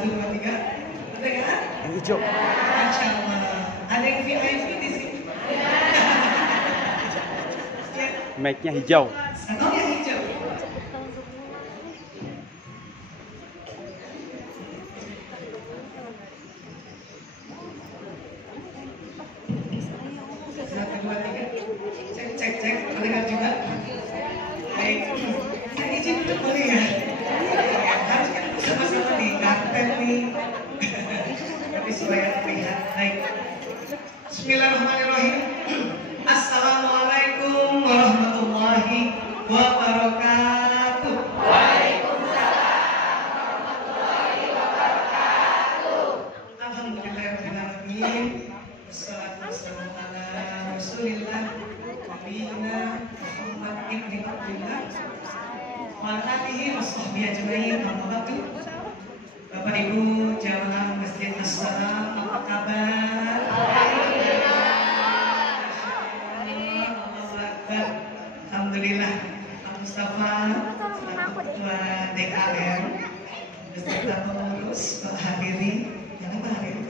1, 2, 3. Ada ya? Yang hijau. Masya Allah. Ada yang VIP di sini. Mic-nya hijau. Oh, yang hijau. Satu, dua, tiga. Cek. Terdengar juga. Baik. Saya izin dulu boleh ya? Ya, harus kan sama-sama nih, karpet nih. Tapi supaya terlihat. Baik. Bismillahirrahmanirrahim. Assalamualaikum warahmatullahi wabarakatuh. Waalaikumsalam warahmatullahi wabarakatuh. Alhamdulillahirrahmanirrahim. Wassalatu wassalamu ala Rasulillah nabiyina Muhammad ibn Abdillah wa ala alihi washabbihi ajmain. Amma ba'du. Bapak Ibu jamaah Masjid As-Salam, apa kabar? Alhamdulillah, Pak Mustafa selaku Ketua DKM beserta pengurus Pak Hadiri. Jangan Pak Hadiri,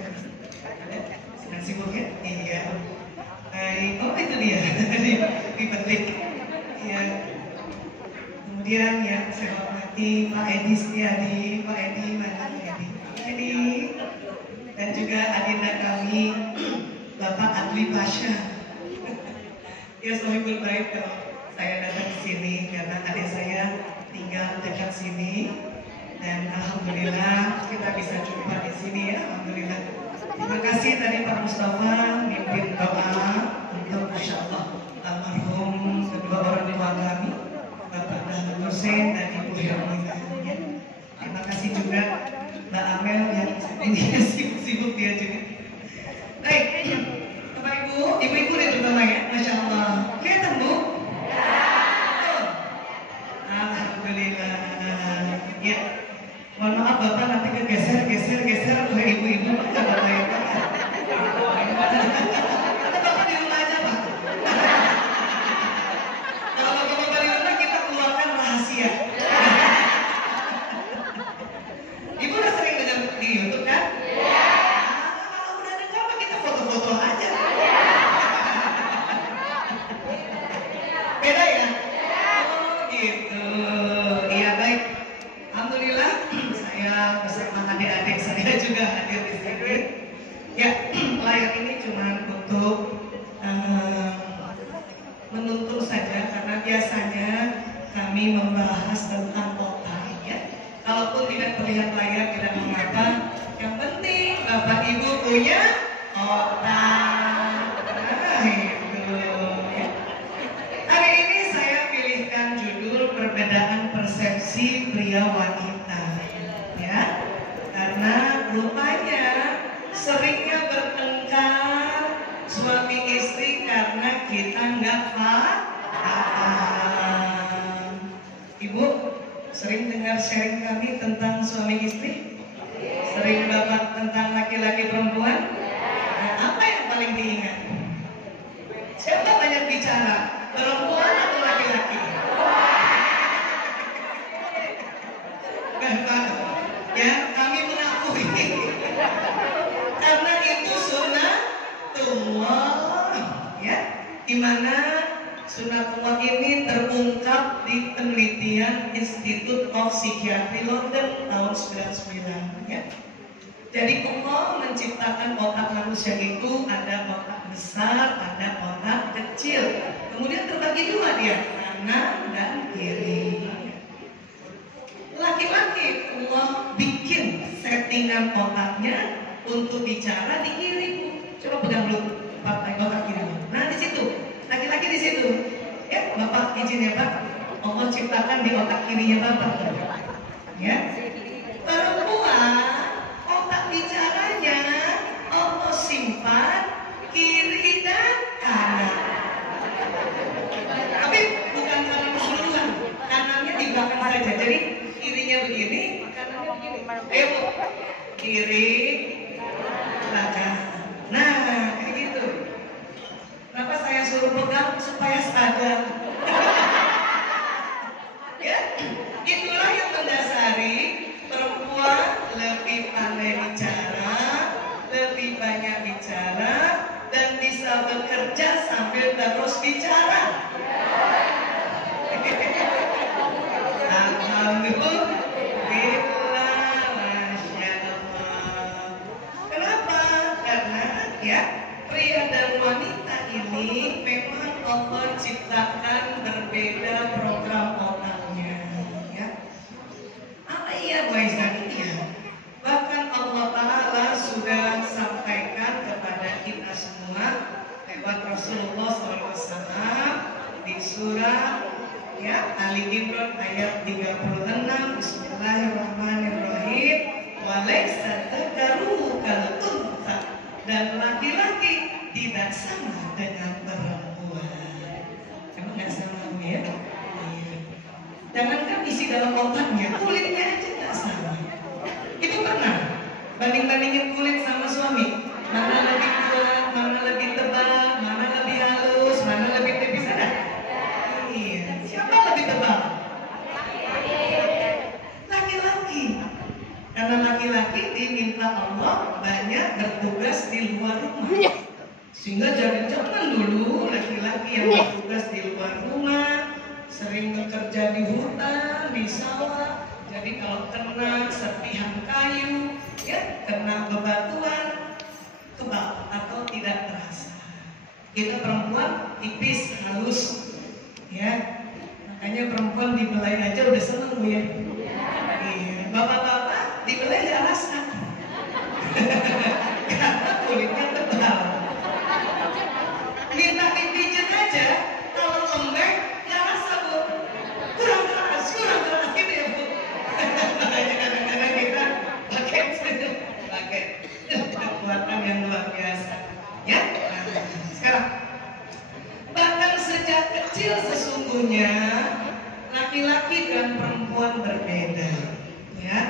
sedang sibuk ya? Iya. Baik, oh itu dia di penting. Iya. Kemudian yang saya hormati Pak Edi Setiadi, Pak Edi mana Edi, dan juga adinda kami Bapak Adli Pasha. Ya, sohibul baik kalau saya datang ke sini karena adik saya tinggal dekat sini dan alhamdulillah kita bisa jumpa di sini ya, alhamdulillah. Terima kasih tadi Pak Mustafa mimpin doa untuk insyaallah almarhum kedua orang tua kami, Bapak Dahlan Hussein dan Ibu Hermina. Ya. Terima kasih juga Mbak Amel yang ini sibuk dia juga. Baik. Ibu-ibu dan juga Maya, Masya Allah. Kelihatan Bu? Ya. Alhamdulillah. Ya. Mohon maaf Bapak nanti kegeser oleh ibu-ibu. Ada Bapak di rumah aja Pak. Kalau Bapak di rumah kita keluarkan rahasia. Ibu udah sering dengar di YouTube kan? Ya. Kalau udah dengar Pak kita foto-foto aja. Beda ya? Oh gitu. Iya baik. Alhamdulillah saya bersama adik-adik saya juga hadir di sini. Ya, layar ini cuma untuk menuntun saja karena biasanya kami membahas tentang otak ya. Kalaupun tidak terlihat layar tidak mengapa. Yang penting Bapak Ibu punya otak. Perbedaan persepsi pria wanita ya, karena rupanya seringnya bertengkar suami istri karena kita nggak paham. Ibu sering dengar sharing kami tentang suami istri, sering Bapak tentang laki-laki perempuan. Nah, apa yang paling diingat? Siapa banyak bicara, perempuan atau laki-laki? Ya, kami mengakui karena itu sunnatullah ya, dimana sunnatullah ini terungkap di penelitian Institute of Psychiatry London tahun 99 ya. Jadi Allah menciptakan otak manusia itu ada otak besar, ada otak kecil, kemudian terbagi dua dia, kanan dan kiri. Laki-laki Allah bikin settingan otaknya untuk bicara di kiri. Coba pegang dulu otak kiri. Nah di situ, laki-laki di situ. Ya, Bapak izin ya Pak. Allah ciptakan di otak kirinya Bapak. Ya. Perempuan otak bicaranya Allah simpan kiri dan kanan. Tapi bukan karena keseluruhan, kanannya di belakang saja. Jadi kirinya begini, kanannya begini. Ayo Bu, kiri, belakang. Nah, kayak gitu. Kenapa saya suruh pegang supaya sadar? Ya, itulah yang mendasari perempuan lebih Alhamdulillah, Masya Allah. Kenapa? Karena ya pria dan wanita ini memang Allah ciptakan berbeda program otaknya. Ya. Apa iya guys ini ya? Bahkan Allah Ta'ala sudah sampaikan kepada kita semua lewat Rasulullah SAW di surah ya Ali Imran ayat 36. Bismillahirrahmanirrahim. Walaysa dzakaru kal untha, dan laki-laki tidak sama dengan perempuan. Emang nggak sama ya? Iya. Jangankan isi dalam otaknya, kulitnya aja nggak sama. Itu pernah banding-bandingin kulit sama suami, mana lebih kuat, mana lebih tebal, mana lebih halus, mana lebih tipis, ada? Iya. Siapa lebih tebal? Laki-laki. Karena laki-laki diminta Allah banyak bertugas di luar rumah. Sehingga jangan dulu laki-laki yang bertugas di luar rumah, sering bekerja di hutan, di sawah. Jadi kalau kena serpihan kayu, ya kena bebatuan, kebal atau tidak terasa. Kita perempuan tipis, halus, ya. Makanya perempuan dibelai aja udah seneng Bu ya. Iya. Bapak-bapak dibelai nggak rasa, karena kulitnya tebal. Minta dipijit aja, kalau lembek nggak rasa Bu. Kurang keras gitu ya Bu. Makanya kadang-kadang kita pakai kekuatan yang luar biasa. Ya, nah, sekarang bahkan sejak kecil sesungguhnya laki-laki dan perempuan berbeda. Ya,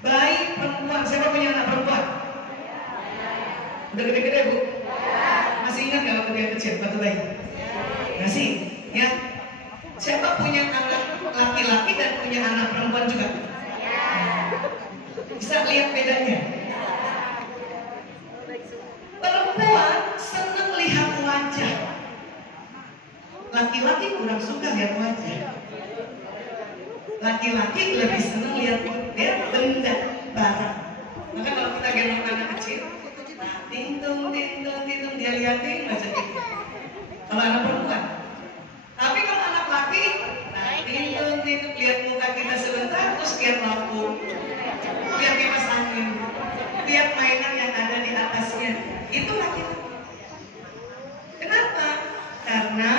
bayi perempuan. Siapa punya anak perempuan? Udah gede-gede Bu? Masih ingat nggak waktu dia kecil waktu bayi? Masih. Ya. Siapa punya anak laki-laki dan punya anak perempuan juga? Bisa lihat bedanya? Perempuan senang lihat wajah, laki-laki kurang suka lihat wajah. Laki-laki lebih senang lihat benda, barang. Maka kalau kita gendong anak kecil, nah, tintung, dia liatin aja gitu. Kalau anak perempuan. Tapi kalau anak laki, nah, tintung, lihat muka kita sebentar, terus lihat lampu, lihat kipas angin, lihat mainan yang ada di atasnya. Itu laki-laki. Kenapa? Karena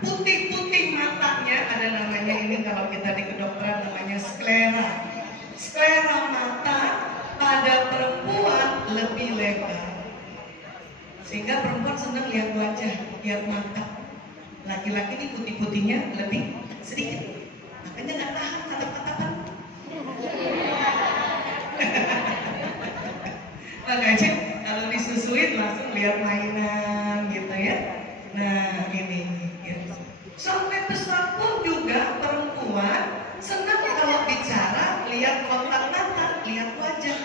putih-putih matanya, ada namanya ini kalau kita di kedokteran namanya sklera. Sklera mata pada perempuan lebih lebar, sehingga perempuan senang lihat wajah, lihat mata. Laki-laki ini putih-putihnya lebih sedikit, makanya nggak tahan tatap-tatapan. Makanya kalau disusuin langsung lihat mainan gitu ya. Nah ini gitu. Sampai besar pun juga perempuan senang kalau bicara lihat kontak mata, lihat wajah.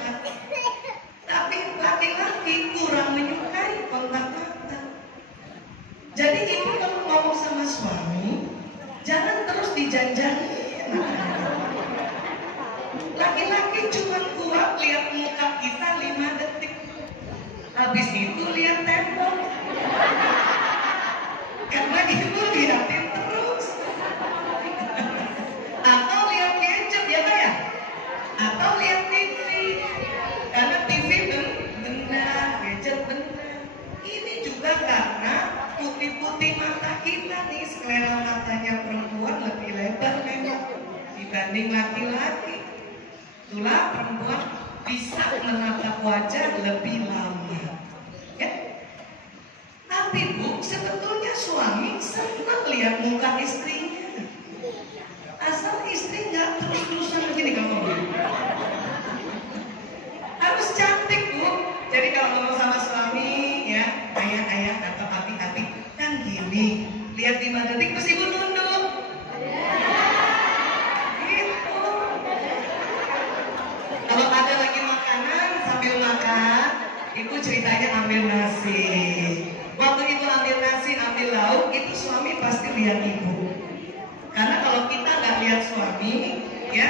Tapi laki-laki kurang menyukai kontak mata. Jadi ibu kalau ngomong sama suami, jangan terus dijanjani. Laki-laki cuma kuat lihat muka kita 5 detik. Habis itu lihat tembok. Karena itu liatin terus. Atau lihat gadget ya Pak ya? Atau lihat TV. Karena TV benda, gadget benda. Ini juga karena putih-putih mata kita nih, selera matanya perempuan lebih lebar memang dibanding laki-laki. Itulah perempuan bisa menatap wajah lebih lama. Ya? Tapi Bu, sebetulnya suami senang lihat muka istrinya. Asal istri nggak terus-terusan begini kamu. Harus cantik Bu. Jadi kalau ngomong sama suami, ya ayah atau api kan gini, lihat 5 detik terus ibu nunduk. Gitu. Kalau ada lagi makanan sambil makan, ibu ceritanya ambil nasi. Waktu ibu ambil nasi, ambil lauk, itu suami pasti lihat ibu. Karena kalau kita nggak lihat suami, ya,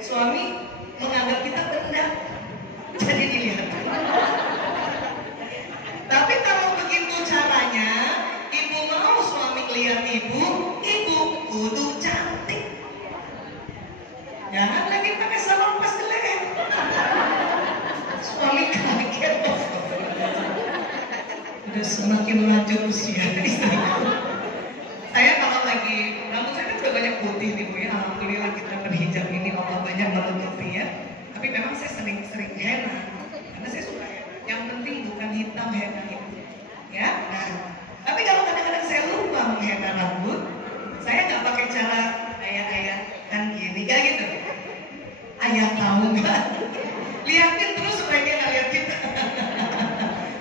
suami menganggap kita benda, jadi dilihat. Tapi kalau begitu caranya, ibu mau suami lihat ibu kudu cantik. Jangan lagi pakai salon pas di leher. Suami kaget. Udah semakin lanjut usia istriku. Saya kalau lagi, namun saya kan udah banyak putih nih Bu ya. Alhamdulillah kita berhijab ini Allah banyak menutupi ya. Tapi memang saya sering henna. Karena saya suka henna. Yang penting bukan hitam henna itu. Ya. Nah, tapi kalau kadang-kadang saya lupa menghenna rambut, saya nggak pakai cara ayah kan gini, kayak gitu. Ayah tahu nggak? Lihatin terus supaya dia nggak lihat kita.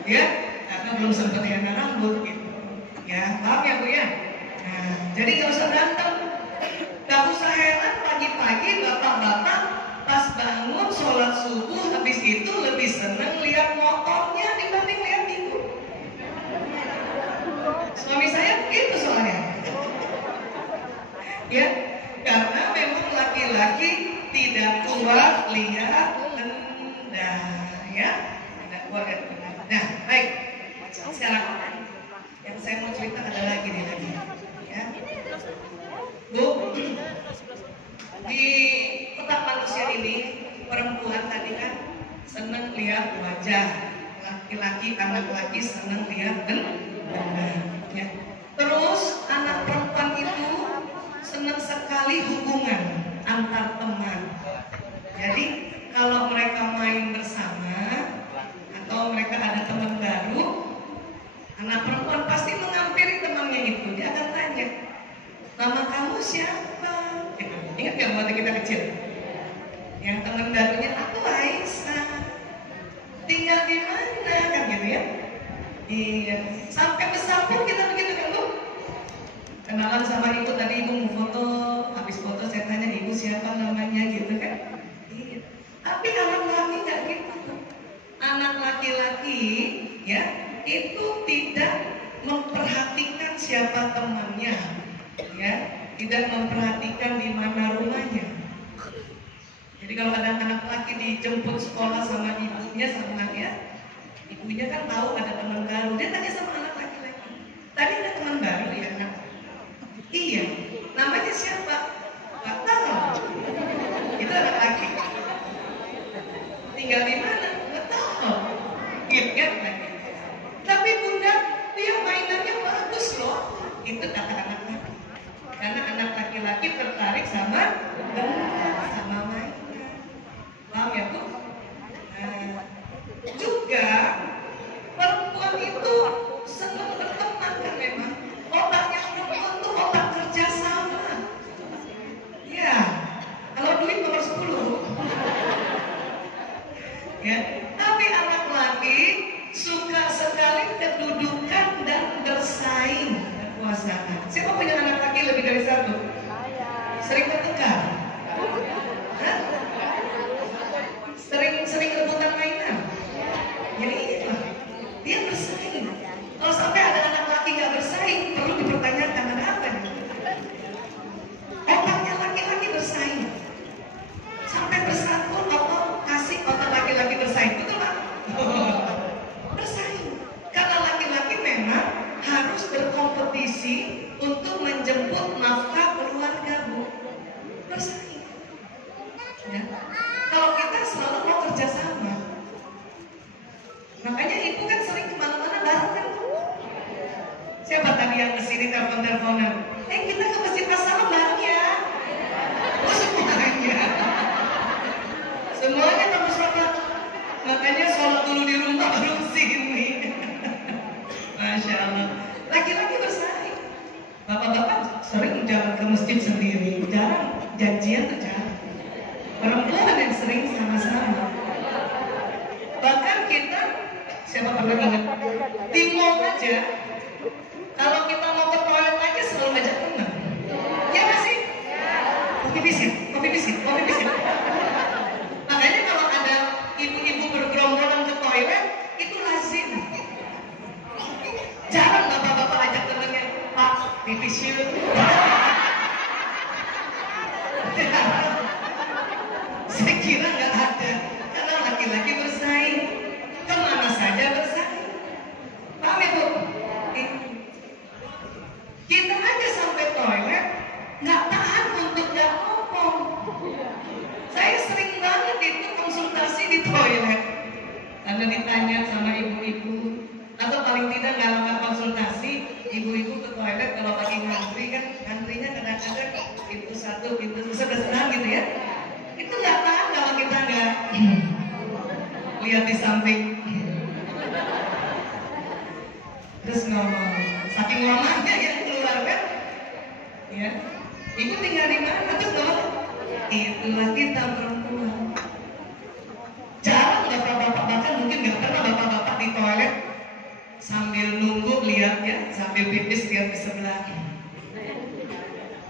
Ya, karena belum sempat henna rambut gitu. Ya, maaf ya Bu ya. Nah, jadi nggak usah berantem, nggak usah heran pagi-pagi bapak-bapak pas bangun sholat subuh habis itu lebih seneng lihat motornya dibanding lihat ibu. Suami saya gitu soalnya. Ya, karena memang laki-laki tidak kuat lihat benda, ya, tidak kuat lihat benda. Nah, baik. Sekarang yang saya mau cerita ada lagi nih lagi. Ya. Bu, di otak manusia ini perempuan tadi kan senang lihat wajah, laki-laki anak laki senang lihat benda. Ya. Terus anak perempuan itu senang sekali hubungan antar teman. Jadi kalau mereka main bersama atau mereka ada teman baru, anak perempuan pasti mengampiri temannya itu. Dia akan tanya, nama kamu siapa? Ingat gak waktu kita kecil? Yang teman barunya, aku Aisyah. Tinggal di mana? Kan gitu ya? Iya. Sampai besar pun kita begitu kan Bu? Kenalan sama ibu, tadi ibu mau foto. Habis foto saya tanya, ibu siapa namanya gitu kan? Iya. Tapi anak laki gak gitu. Anak laki-laki ya itu tidak memperhatikan siapa temannya, ya, tidak memperhatikan di mana rumahnya. Jadi kalau ada anak laki dijemput sekolah sama ibunya, ibunya kan tahu ada teman baru, dia tanya sama anak laki-laki, tadi ada teman baru ya anak? Iya, namanya siapa? Gak tahu. Itu anak laki. Tinggal di mana? Gak tahu. Gitu kan? Tapi bunda, dia mainannya bagus loh. Itu kata anak laki. Karena anak laki-laki tertarik sama mainan. Paham ya Bu? Nah, juga perempuan itu senang berteman kan memang. Otaknya perempuan itu otak kerjasama. Ya, kalau duit nomor 10. Ya, tapi anak laki suka sekali kedudukan dan bersaing kekuasaan. Siapa punya anak laki lebih dari satu? Sering bertengkar? Sering rebutan mainan? Ya iya, dia bersaing. Kalau sampai ada anak laki nggak bersaing, perlu dipertanyakan ada apa nih? Otaknya laki-laki bersaing. Sampai bersatu Allah kasih otak laki-laki bersaing, betul Pak? Bersaing. Karena laki-laki memang harus berkompetisi untuk menjemput nafkah keluarga Bu. Bersaing. Ya. Kalau kita selalu mau kerja sama, makanya ibu kan sering kemana-mana bareng kan Bu? Siapa tadi yang kesini telepon-teleponan? Kita ke masjid As-Salam bareng ya. Oh semuanya. Semuanya kamu sholat. Makanya sholat dulu di rumah baru kesini. Masya Allah. Laki-laki bersaing. Bapak-bapak sering jalan ke masjid sendiri, jarang janjian tuh jarang. Perempuan yang sering sama-sama. Bahkan kita, siapa pernah ingat di mall aja, kalau kita mau ke toilet aja selalu ngajak teman. Ya nggak sih? Kopi bisik. Makanya kalau ada ibu-ibu bergerombolan ke toilet, itu lazim. Jarang bapak-bapak ajak temannya, Pak, pipis yuk. di toilet. Karena ditanya sama ibu-ibu, atau paling tidak nggak lama konsultasi, ibu-ibu ke toilet kalau lagi ngantri kan, ngantrinya kadang-kadang pintu satu, pintu sebelah gitu ya. Itu nggak tahan kalau kita nggak lihat di samping. Terus ngomong, saking lamanya yang keluar kan, ya. Ibu tinggal di mana? Terus ngomong, itulah kita perempuan. Jarang bapak-bapak, bahkan mungkin nggak pernah bapak-bapak di toilet sambil nunggu lihat ya, sambil pipis lihat ke sebelah.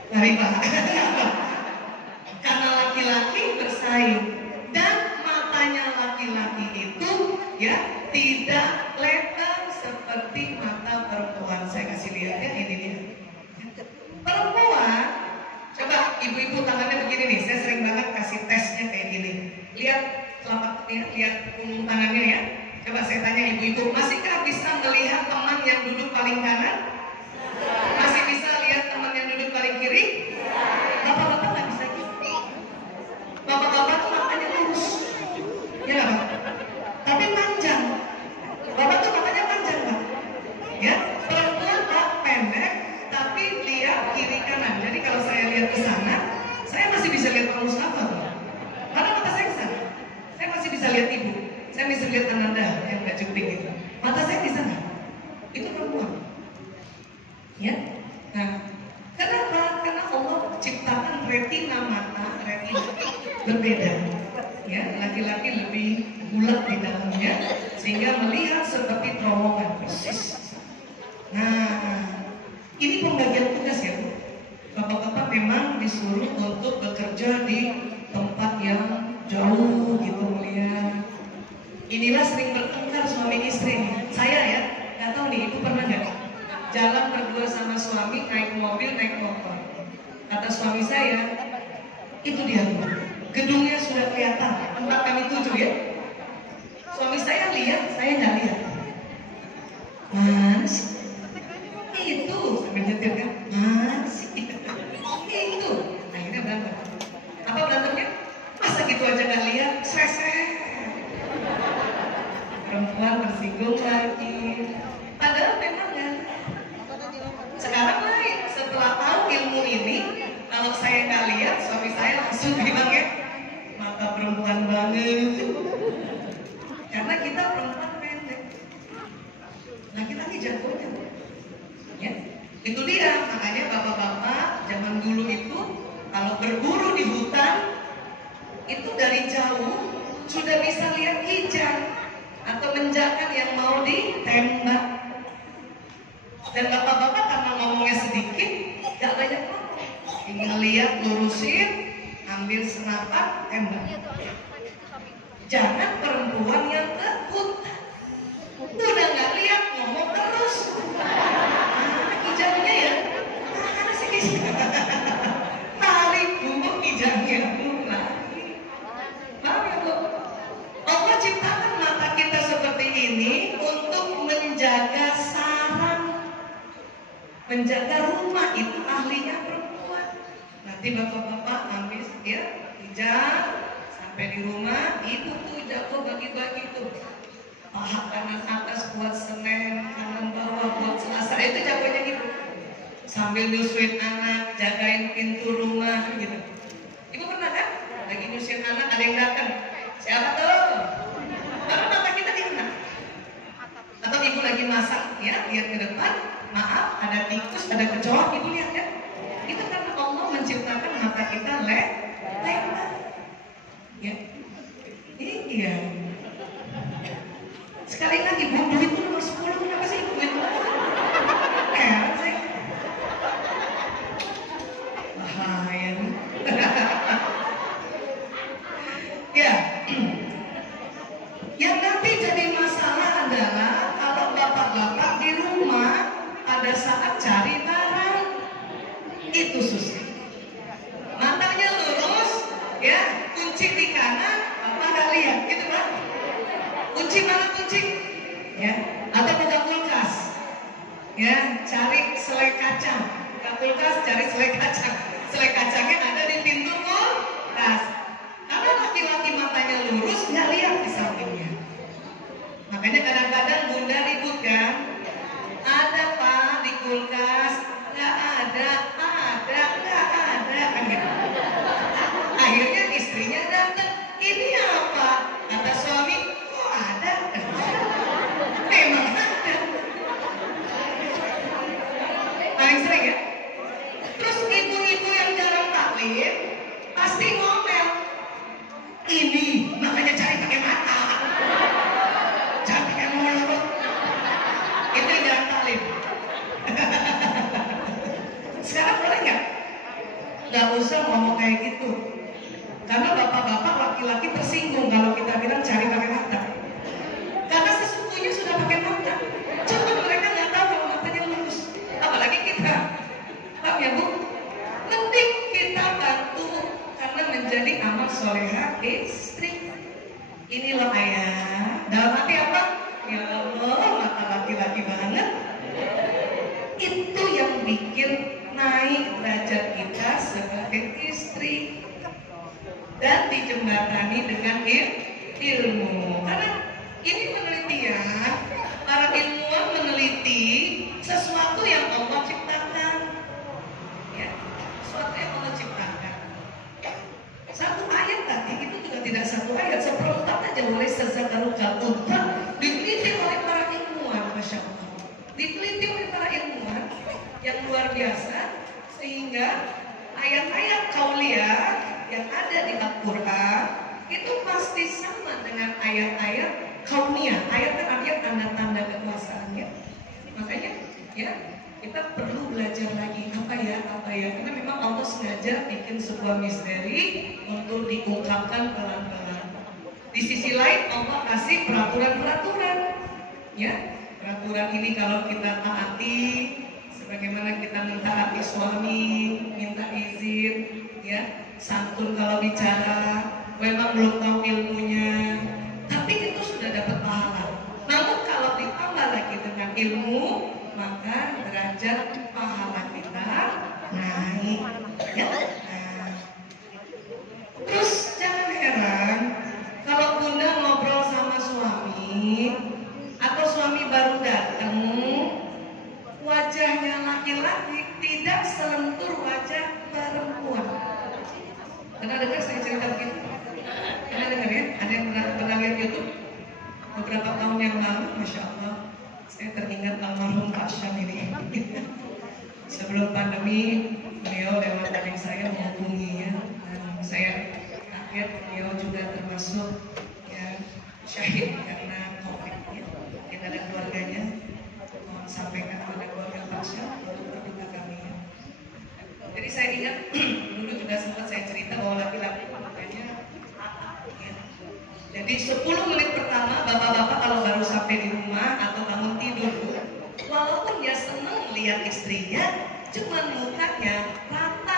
Mari Pak. Karena laki-laki bersaing dan matanya laki-laki itu ya tidak lebar seperti mata perempuan. Saya kasih lihat ya, ini dia. Perempuan, coba ibu-ibu tangannya begini nih. Saya sering banget kasih tesnya kayak gini. Lihat telapak, lihat punggung tangannya ya. Coba saya tanya ibu-ibu, masihkah bisa melihat teman yang duduk paling kanan? Masih bisa lihat teman yang duduk paling kiri? Bapak-bapak nggak bisa gitu. Bapak-bapak tuh matanya lurus, ya nggak Pak? Tapi panjang. Bapak tuh matanya panjang Pak. Ya, perempuan Pak pendek, tapi lihat kiri kanan. Jadi kalau saya lihat ke sana, saya masih bisa lihat Pak Mustafa Pak. Karena mata saya ke sana, saya masih bisa lihat ibu. Saya bisa lihat Ananda yang nggak cuping gitu. Mata saya di sana. Itu perempuan. Ya. Nah, kenapa? Karena Allah ciptakan retina mata, retina berbeda. Ya, laki-laki lebih bulat di dalamnya sehingga melihat seperti terowongan persis. Nah, ini pembagian tugas ya, Bu. Bapak-bapak memang disuruh untuk bekerja di tempat yang jauh gitu melihat. Inilah sering bertengkar suami istri nih. Saya ya, nggak tahu nih, ibu pernah nggak jalan berdua sama suami, naik mobil, naik motor. Kata suami saya, itu dia Bu, gedungnya sudah kelihatan, tempat kami tuju ya. Suami saya lihat, saya nggak lihat. Mas, itu sambil nyetir kan, Mas, itu. Akhirnya berantem. Apa berantemnya? Masa gitu aja nggak lihat, sesek. Perempuan tersinggung lagi. Padahal memang kan sekarang lain. Setelah tahu ilmu ini, kalau saya nggak lihat, suami saya langsung bilang ya, mata perempuan banget. Karena kita perempuan pendek, laki-laki jagonya. Ya, itu dia. Makanya bapak-bapak zaman dulu itu kalau berburu di hutan itu dari jauh sudah bisa lihat kijang atau menjakan yang mau ditembak. Dan bapak-bapak karena ngomongnya sedikit, gak banyak ngomong, tinggal lihat, lurusin, ambil senapan, tembak. Jangan perempuan yang takut, udah gak lihat, ngomong terus. Kijangnya ya, mana sih kijang? Tarik dulu kijangnya lagi. Paham ya Bu? Allah ciptakan mata kita seperti ini untuk menjaga sarang, menjaga rumah. Itu ahlinya perempuan. Nanti bapak-bapak ambil ya hijab sampai di rumah, ibu tuh jago bagi-bagi tuh. Paha kanan atas buat Senin, kanan bawah buat Selasa, itu jagonya ibu. Sambil nyusuin anak, jagain pintu rumah gitu. Ibu pernah kan? Lagi nyusuin anak, ada yang datang. Siapa tuh? Karena mata kita di mana? Atau ibu lagi masak, ya, lihat ke depan, maaf, ada tikus, ada kecoa, ibu lihat kan? Itu karena Allah menciptakan mata kita lebar. Ya, iya. Sekali lagi, buang duit itu nomor 10, kenapa sih ibu duit? Heran sih. Bahaya. Ya. Yang nanti jadi masalah adalah kalau bapak-bapak di rumah pada saat cari barang, itu susah. Matanya lurus, ya, kunci di kanan, apa nggak lihat, gitu kan? Kunci mana kunci? Ya, atau buka kulkas, ya, cari selai kacang, buka kulkas, cari selai kacang. Selai kacangnya ada di pintu kulkas. Karena laki-laki matanya lurus, nggak lihat ini loh ayah. Dalam hati apa? Ya Allah, mata laki-laki banget. Itu yang bikin naik derajat kita sebagai istri dan dijembatani dengan ilmu. Karena ini penelitian, para ilmuwan meneliti sesuatu yang Allah ciptakan, ya, sesuatu yang Allah ciptakan. Satu ayat tadi itu juga tidak satu ayat, seperempat aja oleh Zakaru Kalunta diteliti oleh para ilmuwan, masya Allah, diteliti oleh para ilmuwan yang luar biasa, sehingga ayat-ayat kauliyah yang ada di Al-Quran itu pasti sama dengan ayat-ayat kauniyah. Ayat kan artinya tanda-tanda kekuasaannya. Makanya ya kita perlu belajar lagi apa ya, karena memang Allah sengaja bikin sebuah misteri untuk diungkapkan pelan-pelan. Di sisi lain Allah kasih peraturan-peraturan, ya, peraturan ini kalau kita taati, sebagaimana kita mentaati suami, minta izin, ya, santun kalau bicara, memang belum tahu ilmunya, tapi itu sudah dapat pahala. Namun kalau ditambah lagi dengan ilmu, maka derajat pahala kita naik, ya. Nah, terus jangan heran kalau bunda ngobrol sama suami atau suami baru datang, wajahnya laki-laki tidak selentur wajah perempuan. Pernah dengar saya cerita begitu? Pernah dengar ya? Ada yang pernah lihat YouTube? Beberapa tahun yang lalu, masya Allah, saya teringat almarhum Pak Syam ini. Sebelum pandemi, beliau lewat dari saya menghubungi, ya, dan saya kaget beliau juga termasuk ya syahid karena COVID. Ya. Kita dan keluarganya mohon sampaikan kepada keluarga Pak Syam untuk berduka kami. Ya. Jadi saya ingat dulu juga sempat saya cerita bahwa laki-laki makanya ya. Jadi 10 menit pertama bapak-bapak kalau baru sampai di rumah atau bangun tidur, walaupun dia senang lihat istrinya, cuman mukanya rata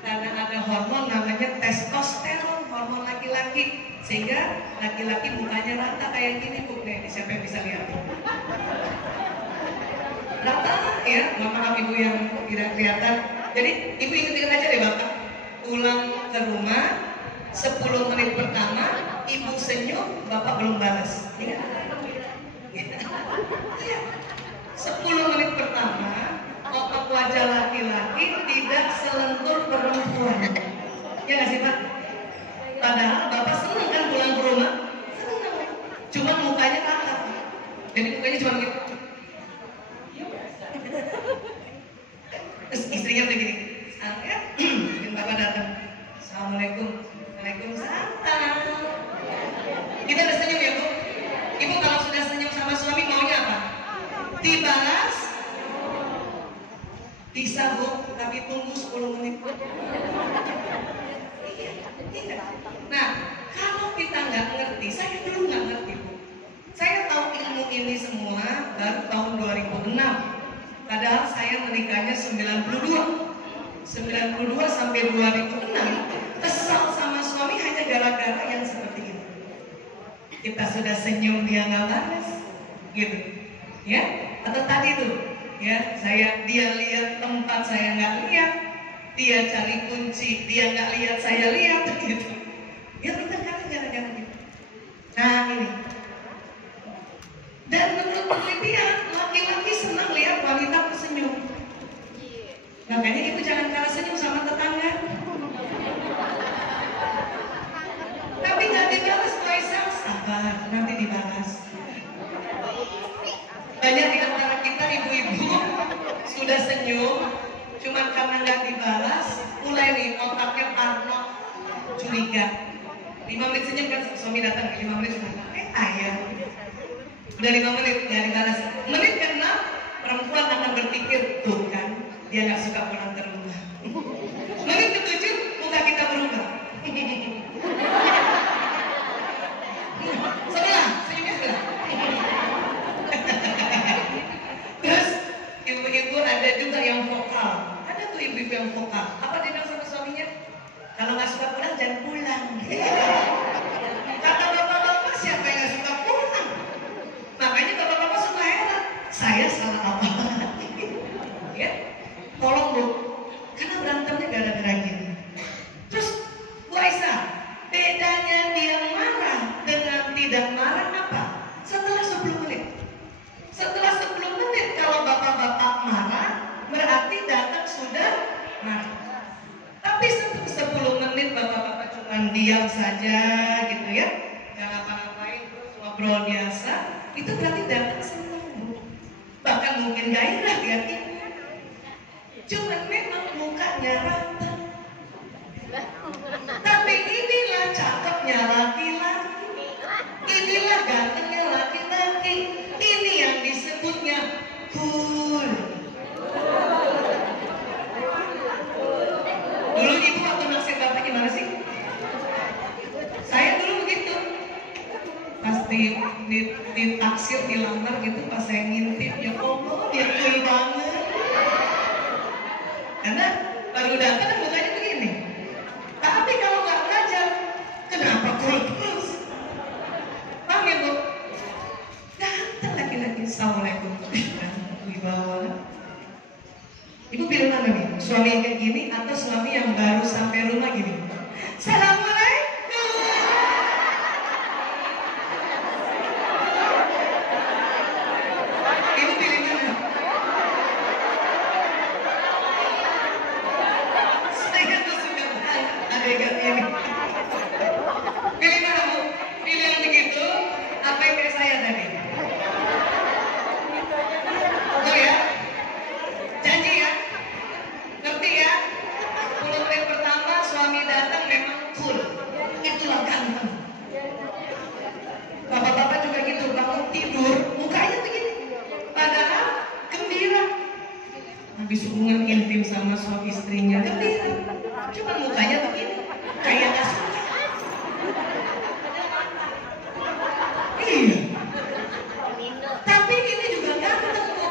karena ada hormon namanya testosteron, hormon laki-laki, sehingga laki-laki mukanya rata kayak gini bu. Nih, siapa yang bisa lihat? Rata ya, maaf ibu yang tidak kelihatan. Jadi ibu ingat-ingat aja deh bapak, pulang ke rumah 10 menit pertama ibu senyum, bapak belum balas. Iya. 10 menit pertama otot wajah laki-laki tidak selentur perempuan. Ya nggak sih pak? Padahal bapak senang kan pulang ke rumah, senang. Cuma mukanya rata. Jadi mukanya cuma gitu. Terus istrinya begini, ya, mungkin bapak datang, assalamualaikum, waalaikumsalam. Kita udah senyum ya bu. Ibu kalau sudah senyum sama suami maunya apa? Dibalas? Bisa bu, tapi tunggu 10 menit. Iya. Nah, kalau kita nggak ngerti, saya dulu nggak ngerti bu. Saya tahu ilmu ini semua baru tahun 2006. Padahal saya menikahnya 92 sampai 2006. Kesal sama suami hanya gara-gara yang seperti ini. Kita sudah senyum dia nggak balas, gitu, ya? Atau tadi tuh, ya, dia lihat tempat saya nggak lihat, dia cari kunci dia nggak lihat saya lihat, gitu. Ya benar kan gara-gara gitu. Nah ini. Dan menurut penelitian, laki-laki senang lihat wanita tersenyum. Makanya ibu jangan kalah senyum sama tetangga. Tapi nggak dibalas, Faisal, sabar, nanti dibalas. Banyak di antara kita ibu-ibu sudah senyum, cuman karena nggak dibalas, mulai nih otaknya parno, curiga. 5 menit senyum kan suami datang, 5 menit senyum. Ayah. Udah 5 menit nggak dibalas. Menit ke-6 perempuan akan berpikir, tuh kan dia nggak suka pulang ke rumah. Menit ke-7 muka kita berubah. Sebelah, senyumnya sebelah. Terus ibu-ibu ada juga yang vokal. Ada tuh ibu-ibu yang vokal. Apa dia bilang sama suaminya? Kalau nggak suka pulang jangan pulang. Kata bapak-bapak siapa? marah apa? Setelah 10 menit. Setelah 10 menit kalau bapak-bapak marah, berarti datang sudah marah. Tapi setelah 10 menit bapak-bapak cuma diam saja gitu ya, nggak ngapa-ngapain, terus ngobrol biasa, itu berarti datang senang, Bu. Bahkan mungkin gairah lihat ibu. Cuman memang mukanya rata. Tapi inilah cakepnya laki-laki, inilah gantengnya laki-laki, ini yang disebutnya cool. Dulu ibu waktu naksir bapak gimana sih? Saya dulu begitu. Pas ditaksir, dilamar gitu, pas saya ngintip, ya Allah, dia cool banget. Karena baru datang mukanya begini. Tapi kalau nggak belajar, kenapa cool terus? Paham ya, Bu? Datang laki-laki, Assalamualaikum. Wibawa. Ibu pilih mana nih? Suami yang kayak gini atau suami yang baru sampai rumah gini? Assalamualaikum. Ibu pilih mana? Saya tuh suka adegan ini. Pilih mana, Bu? Pilih yang begitu apa yang kayak saya tadi? Oh ya? Janji ya? Ngerti ya? 10 menit pertama suami datang memang cool. Itulah ganteng. Bapak-bapak juga gitu, bangun tidur, mukanya begini. Padahal gembira. Habis hubungan intim sama suami istrinya, gembira. Cuma mukanya begini, kayak gak suka. Iya. Tapi ini juga ganteng, Bu.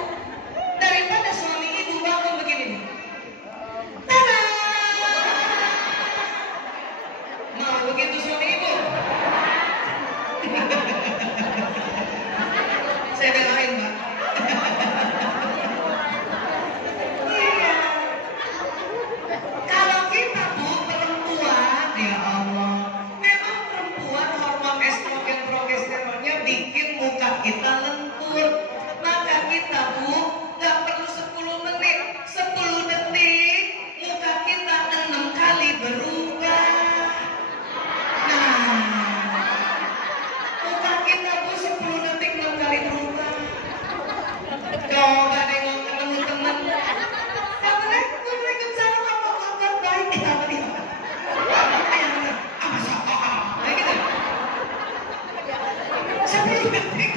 Daripada suami ibu bangun begini. Tada! Mau begitu suami ibu? Saya belain, Pak. Iya. Kalau kita, Bu, perempuan, ya Allah, memang perempuan hormon estrogen progesteronnya bikin muka kita lentur. Maka kita, Bu, nggak perlu 10 menit, 10 detik, muka kita 6 kali berubah. Nah, muka kita, Bu, 10 detik 6 kali berubah. Coba nengok ketemu teman. Assalamualaikum, waalaikumsalam, apa kabar? Baik, kita apa nih? Apa soal? Kayak gitu. 10 detik.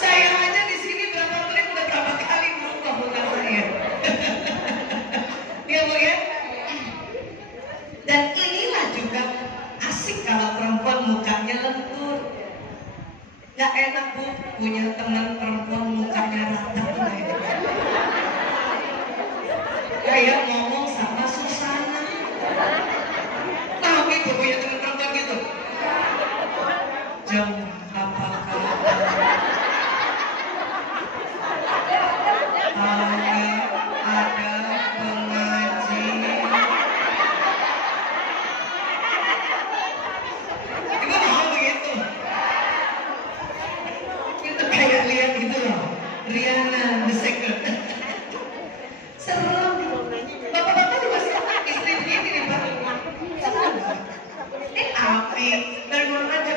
Saya aja di sini berapa menit udah berapa kali berubah muka saya. Ya, Bu ya. Dan inilah juga asik kalau perempuan mukanya lentur. Gak enak, Bu, punya teman perempuan mukanya rata. Kayak ngomong sama Susana. Tahu gitu punya teman perempuan gitu. Jam apakah hari ada pengajian? Ibu mau begitu? Itu kayak lihat gitu loh, Riana the Secret. Serem. Bapak-bapak juga sama, istri begini nih, Pak. Serem. Api dari mana aja?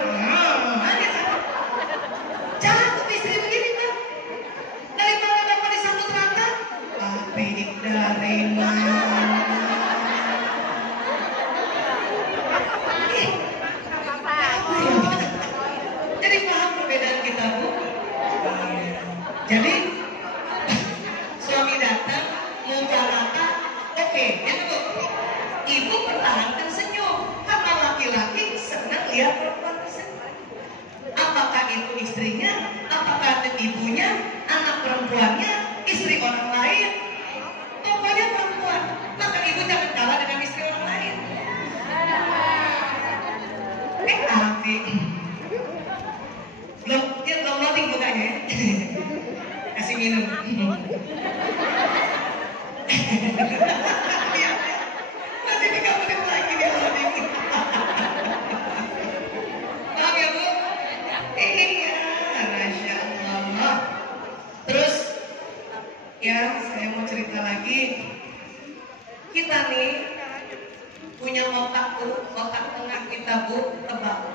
Cakep istri begini, Pak. Dari mana Bapak disambut rata? Api dari mana? Jadi paham perbedaan kita, Bu? Jadi suami datang, muka rata, oke, gitu, Bu. Ibu pertahankan senyum, karena laki-laki senang lihat perempuan tersenyum. Apakah itu istrinya, apakah itu ibunya, anak perempuannya, istri orang lain, pokoknya perempuan. Maka ibu jangan kalah dengan istri orang lain. Api. Belum loading mukanya ya. Kasih minum. Nanti 3 menit lagi dia loading. Paham ya, Bu? Ya, saya mau cerita lagi. Kita nih punya otak tuh, otak tengah kita Bu tebal.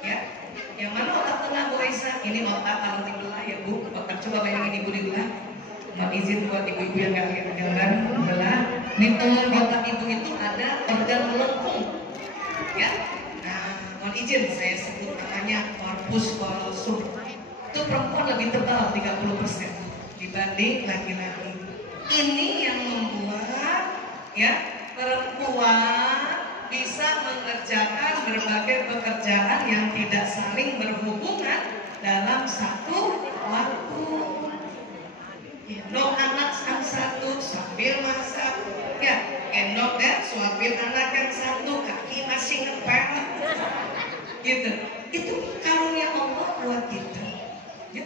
Ya, yang mana otak tengah Bu Aisyah? Ini otak kalau dibelah ya Bu. Otak coba bayangin Ibu dibelah. Mohon izin buat ibu-ibu yang nggak lihat gambar belah. Di tengah otak Ibu itu ada organ melengkung. Ya, nah mohon izin saya sebut namanya corpus callosum. Itu perempuan lebih tebal 30% dibanding laki-laki. Ini yang membuat ya perempuan bisa mengerjakan berbagai pekerjaan yang tidak saling berhubungan dalam satu waktu. Gendong anak yang satu sambil masak, ya gendong dan suapin anak yang satu, kaki masih ngepel, gitu. Itu karunia Allah buat kita. Ya.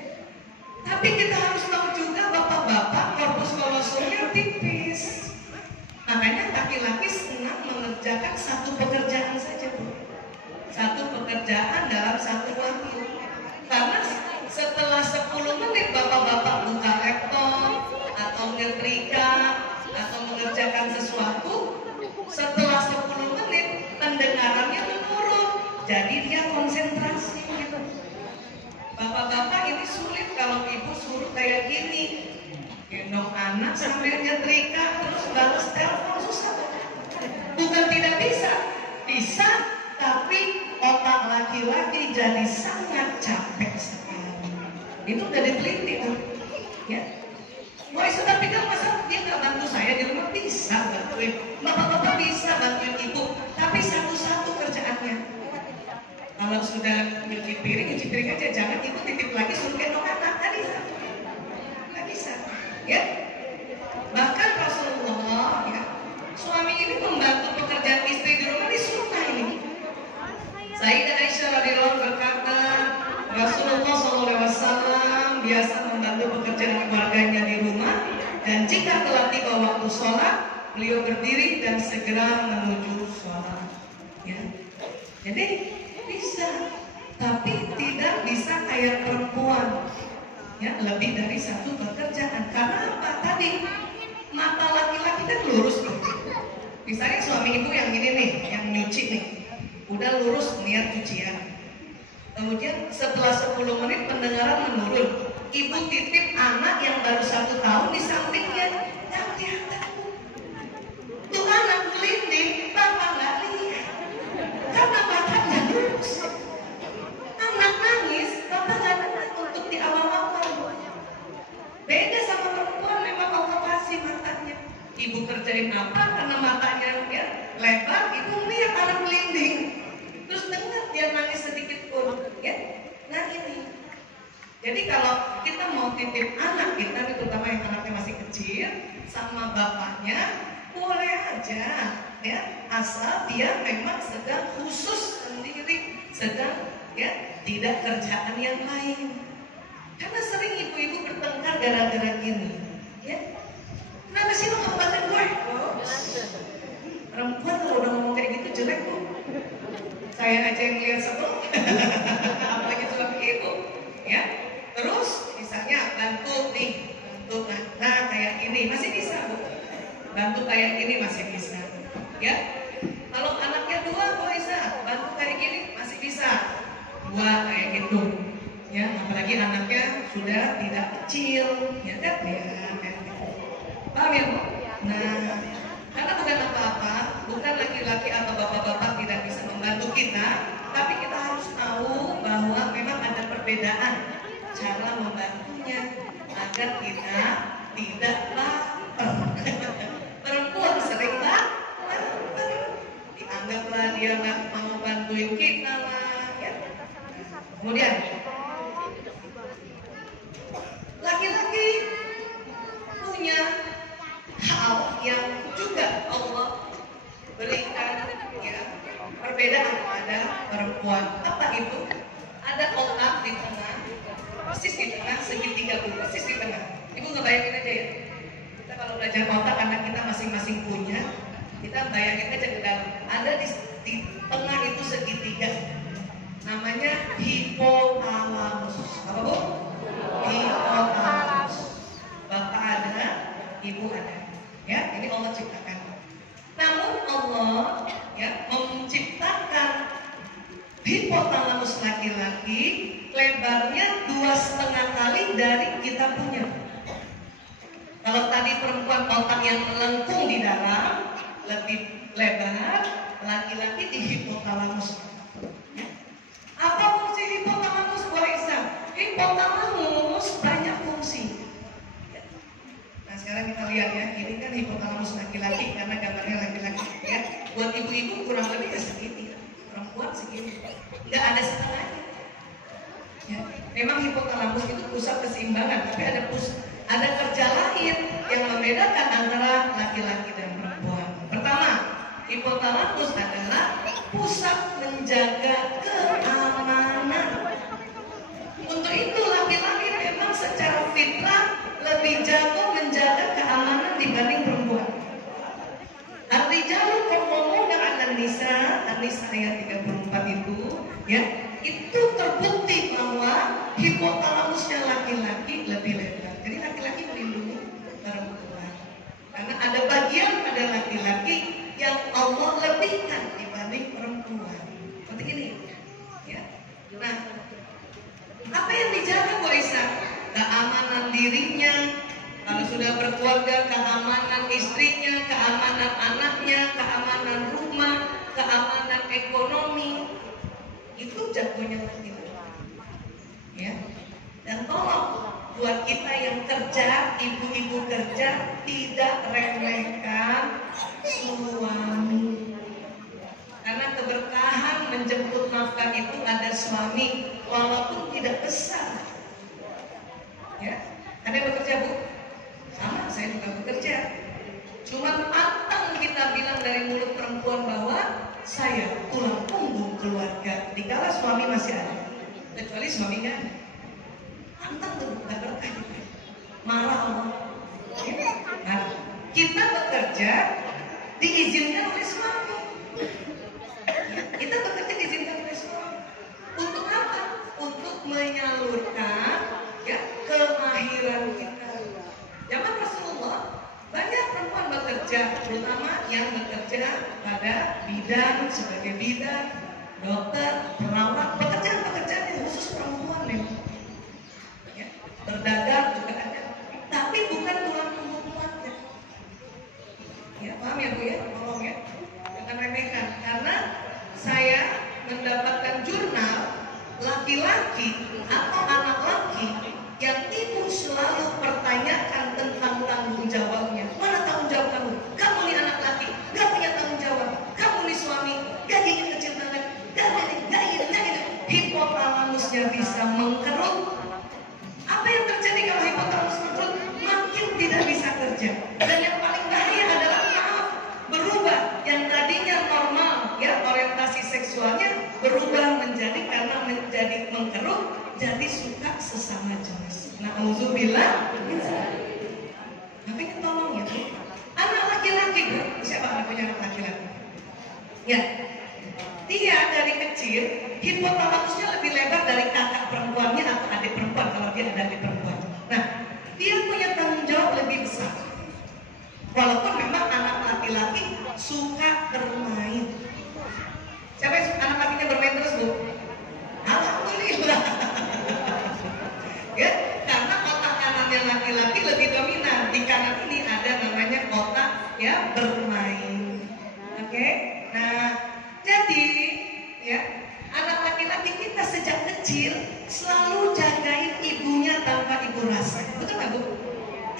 Tapi kita harus tahu juga bapak-bapak korpus kolosumnya tipis. Makanya laki-laki senang mengerjakan satu pekerjaan saja, Bu. Satu pekerjaan dalam satu waktu. Karena setelah 10 menit bapak-bapak buka laptop atau nyetrika atau mengerjakan sesuatu, setelah 10 menit pendengarannya menurun. Jadi dia konsentrasi gitu. Bapak-bapak ini sulit kalau ibu suruh kayak gini. Gendong anak sambil nyetrika terus balas telepon, susah. Bukan tidak bisa, bisa, tapi otak laki-laki jadi sangat capek sekali. Itu udah diteliti tuh, ya. Wah, tapi kan masa dia nggak bantu saya di rumah? Bisa bantuin, bapak-bapak bisa bantuin ibu, tapi satu-satu kerjaannya. Kalau sudah nyuci piring aja, jangan ibu titip lagi suruh gendong anak, nggak bisa, nggak bisa, ya. Bahkan Rasulullah, ya, suami ini membantu pekerjaan istri di rumah di sunnah ini. Sayyidah Aisyah radhiyallahu berkata, Rasulullah SAW biasa membantu pekerjaan keluarganya di rumah, dan jika telah tiba waktu sholat, beliau berdiri dan segera menuju sholat. Ya. Jadi bisa, tapi tidak bisa kayak perempuan. Ya, lebih dari satu pekerjaan. Karena apa? Tadi mata laki-laki kan lurus nih. Misalnya suami ibu yang ini nih, yang nyuci nih, udah lurus niat cucian. Kemudian setelah 10 menit pendengaran menurun. Ibu titip anak yang baru 1 tahun di sampingnya. Yang kelihatan tuh anak gelinding, bapak nggak lihat. Karena bapaknya lurus. Anak nangis, bapak nggak dengar untuk di awal-awal. Beda sama perempuan, memang Allah kasih matanya. Ibu kerjain apa karena matanya ya lebar, ibu lihat anak gelinding. Terus dengar dia nangis sedikit pun, ya. Nah ini. Jadi kalau kita mau titip anak kita, terutama yang anaknya masih kecil, sama bapaknya, boleh aja, ya. Asal dia memang sedang khusus sendiri, sedang ya tidak kerjaan yang lain. Karena sering ibu-ibu bertengkar gara-gara gini, ya. Kenapa sih lo ngebatin gue? Perempuan kalau udah ngomong kayak gitu jelek kok. Saya aja yang lihat sebel, apalagi suami ibu, ya. Terus misalnya bantu nih, bantu nah kayak gini masih bisa Bu. Bantu kayak gini masih bisa, ya. Kalau anaknya 2 Bu Aisyah, bantu kayak gini masih bisa, 2 kayak gitu, ya. Apalagi anaknya sudah tidak kecil, ya kan? Ya, paham ya Bu? Nah, karena bukan apa-apa, bukan laki-laki atau bapak-bapak tidak bisa membantu kita, tapi kita harus tahu bahwa memang ada perbedaan cara membantunya agar kita tidak lapar. Perempuan sering lapar, dianggaplah dia nggak mau bantuin kita lah, ya. Kemudian laki-laki punya hal yang juga Allah berikan ya perbedaan pada perempuan. Apa itu? Ada otak di tengah, persis di tengah, segitiga Bu, persis di tengah. Ibu ngebayangin aja ya. Kita kalau belajar otak anak kita masing-masing punya, kita bayangin aja ke dalam. Ada di tengah itu segitiga. Namanya hipotalamus. Apa Bu? Hipotalamus. Bapak ada lebarnya 2,5 kali dari kita punya. Kalau tadi perempuan otak yang melengkung di dalam lebih lebar, laki-laki di hipotalamus. Apa fungsi hipotalamus, Bu Aisyah? Hipotalamus banyak fungsi. Nah sekarang kita lihat ya, ini kan hipotalamus laki-laki karena gambarnya laki-laki ya. Buat ibu-ibu kurang lebih ya segini, perempuan segini, nggak ada setengahnya. Ya. Memang hipotalamus itu pusat keseimbangan, tapi ada kerja lain yang membedakan antara laki-laki dan perempuan. Pertama, hipotalamus adalah pusat menjaga keamanan. Untuk itu laki-laki memang secara fitrah lebih jago menjaga keamanan dibanding perempuan. Ar-rijalu qawwamuna 'alan nisa, An-Nisa ayat 34 itu, ya, itu terbukti bahwa hipotalamusnya laki-laki lebih lebar. Jadi laki-laki melindungi perempuan. Karena ada bagian pada laki-laki yang Allah lebihkan dibanding perempuan. Seperti ini, ya. Nah, apa yang dijaga Bu Aisyah? Keamanan dirinya, kalau sudah berkeluarga, keamanan istrinya, keamanan anaknya, keamanan rumah, keamanan ekonomi, itu jagonya laki-laki. Ya. Dan tolong buat kita yang kerja, ibu-ibu kerja, tidak remehkan suami. Karena keberkahan menjemput nafkah itu ada suami, walaupun tidak besar. Ya, ada yang bekerja, Bu? Sama, saya juga bekerja. Cuma anteng kita bilang dari mulut perempuan bahwa saya tulang punggung keluarga, dikala suami masih ada, kecuali suaminya ada. Anteng tuh, gak berkah gitu. Marah Allah. Ya. Nah, kita bekerja diizinkan oleh suami. Kita bekerja diizinkan oleh suami. Untuk apa? Untuk menyalurkan ya kemahiran kita. Zaman Rasulullah banyak perempuan bekerja, terutama yang bekerja pada bidang sebagai bidan, dokter, perawat, pekerjaan-pekerjaan yang khusus perempuan memang. Ya, berdagang juga ada, tapi bukan tulang punggung keluarga. Ya, paham ya Bu ya? Tolong ya, jangan remehkan. Karena saya mendapatkan jurnal laki-laki atau anak laki yang ibu selalu pertanyakan tentang tanggung jawabnya. Mana tanggung jawab kamu? Kamu nih anak laki, gak punya tanggung jawab. Kamu nih suami, gajinya kecil banget. Gak ini. Hipotalamusnya bisa mengkerut. Apa yang terjadi kalau hipotalamus mengkerut? Makin tidak bisa kerja. Dan yang paling bahaya adalah berubah. Yang tadinya normal, ya orientasi seksualnya berubah menjadi karena menjadi mengkerut, jadi suka sesama jenis. Nah, auzubillah. Tapi tolong ya, Bu. Anak laki-laki, Bu. Siapa yang punya anak laki-laki? Ya. Dia dari kecil hipotalamusnya lebih lebar dari kakak perempuannya atau adik perempuan kalau dia ada adik perempuan. Nah, dia punya tanggung jawab lebih besar. Walaupun memang anak laki-laki suka bermain. Siapa yang anak lakinya bermain terus, Bu? Alhamdulillah. Ya, karena otak kanannya laki-laki lebih dominan. Di kanan ini ada namanya otak ya bermain. Oke? Nah, jadi ya anak laki-laki kita sejak kecil selalu jagain ibunya tanpa ibu rasa. Betul nggak, Bu?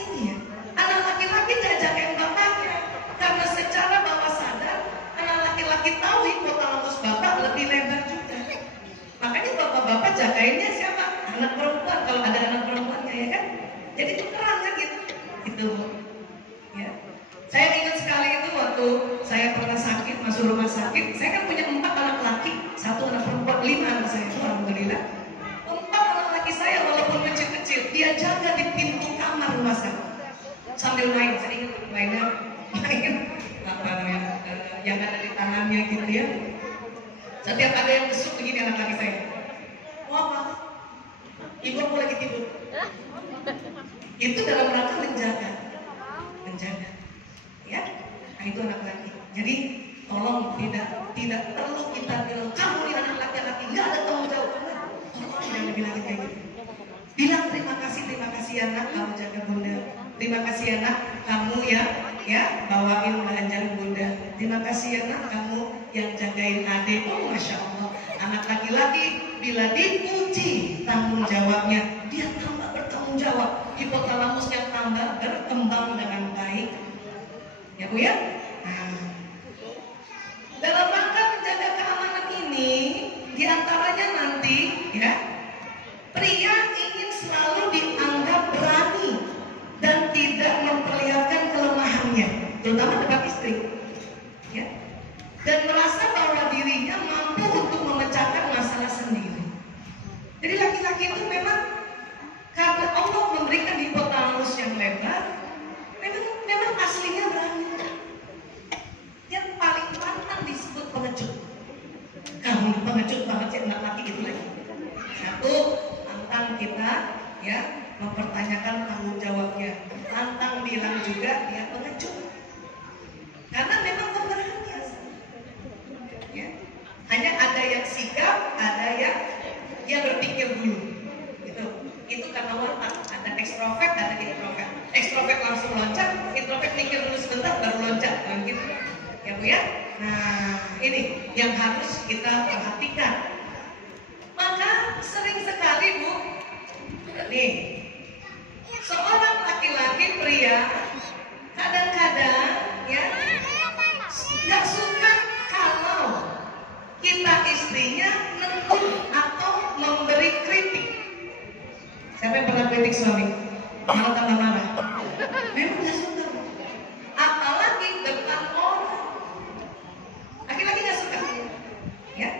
Ini ya. Anak laki-laki nggak jagain bapaknya karena secara bawah sadar anak laki-laki tahu hipotalamus bapak lebih lebar juga. Makanya bapak-bapak jagainnya siapa? Anak perempuan kalau ada anak perempuannya ya kan. Jadi tukeran kan gitu. Gitu. Ya. Saya ingat sekali itu waktu saya pernah sakit masuk rumah sakit. Saya kan punya 4 anak laki, 1 anak perempuan, 5 anak saya itu alhamdulillah. 4 anak laki saya walaupun kecil-kecil dia jaga di pintu kamar rumah saya. Sambil main, saya ingat mainnya main apa namanya yang ada di tangannya gitu ya. Setiap ada yang besuk begini anak laki saya. Wah, Pak, ibu aku lagi tidur. Itu dalam rangka menjaga, ya. Nah itu anak laki. Jadi tolong tidak perlu kita bilang kamu nih anak laki-laki nggak ada tanggung jawab. Tolong ya nak kamu jaga bunda. Terima kasih ya nak kamu ya bawain belanjaan bunda. Terima kasih ya nak kamu yang jagain adik. Oh masya Allah, anak laki-laki bila dipuji tanggung jawabnya, dia tambah bertanggung jawab. Hipotalamusnya tambah berkembang dengan baik. Ya Bu ya. Nah, dalam rangka menjaga keamanan ini, diantaranya nanti ya, pria ingin selalu dianggap berani dan tidak memperlihatkan kelemahannya, terutama depan istri, ya, dan merasa bahwa dirinya mampu untuk memecahkan masalah sendiri. Jadi laki-laki itu memang karena Allah memberikan hipotalamus yang lebar, memang aslinya berani. Yang paling pantang disebut pengecut. Kamu pengecut banget sih, anak laki gitu lagi. Satu, tantang kita ya mempertanyakan tanggung jawabnya. Tantang bilang juga dia pengecut. Karena memang pemberanian. Ya. Hanya ada yang sikap, ada yang dia berpikir dulu. Itu karena watak. Ada ekstrovert, ada introvert. Ekstrovert langsung loncat, introvert mikir dulu sebentar baru loncat. Gitu. Ya Bu ya. Nah, ini yang harus kita perhatikan. Maka sering sekali Bu, nih, seorang laki-laki pria kadang-kadang ya nggak suka kalau kita istrinya negur atau memberi kritik. Siapa yang pernah kritik suami? Malah tambah marah. Memang nggak suka. Apalagi depan orang. Laki-laki nggak suka, ya.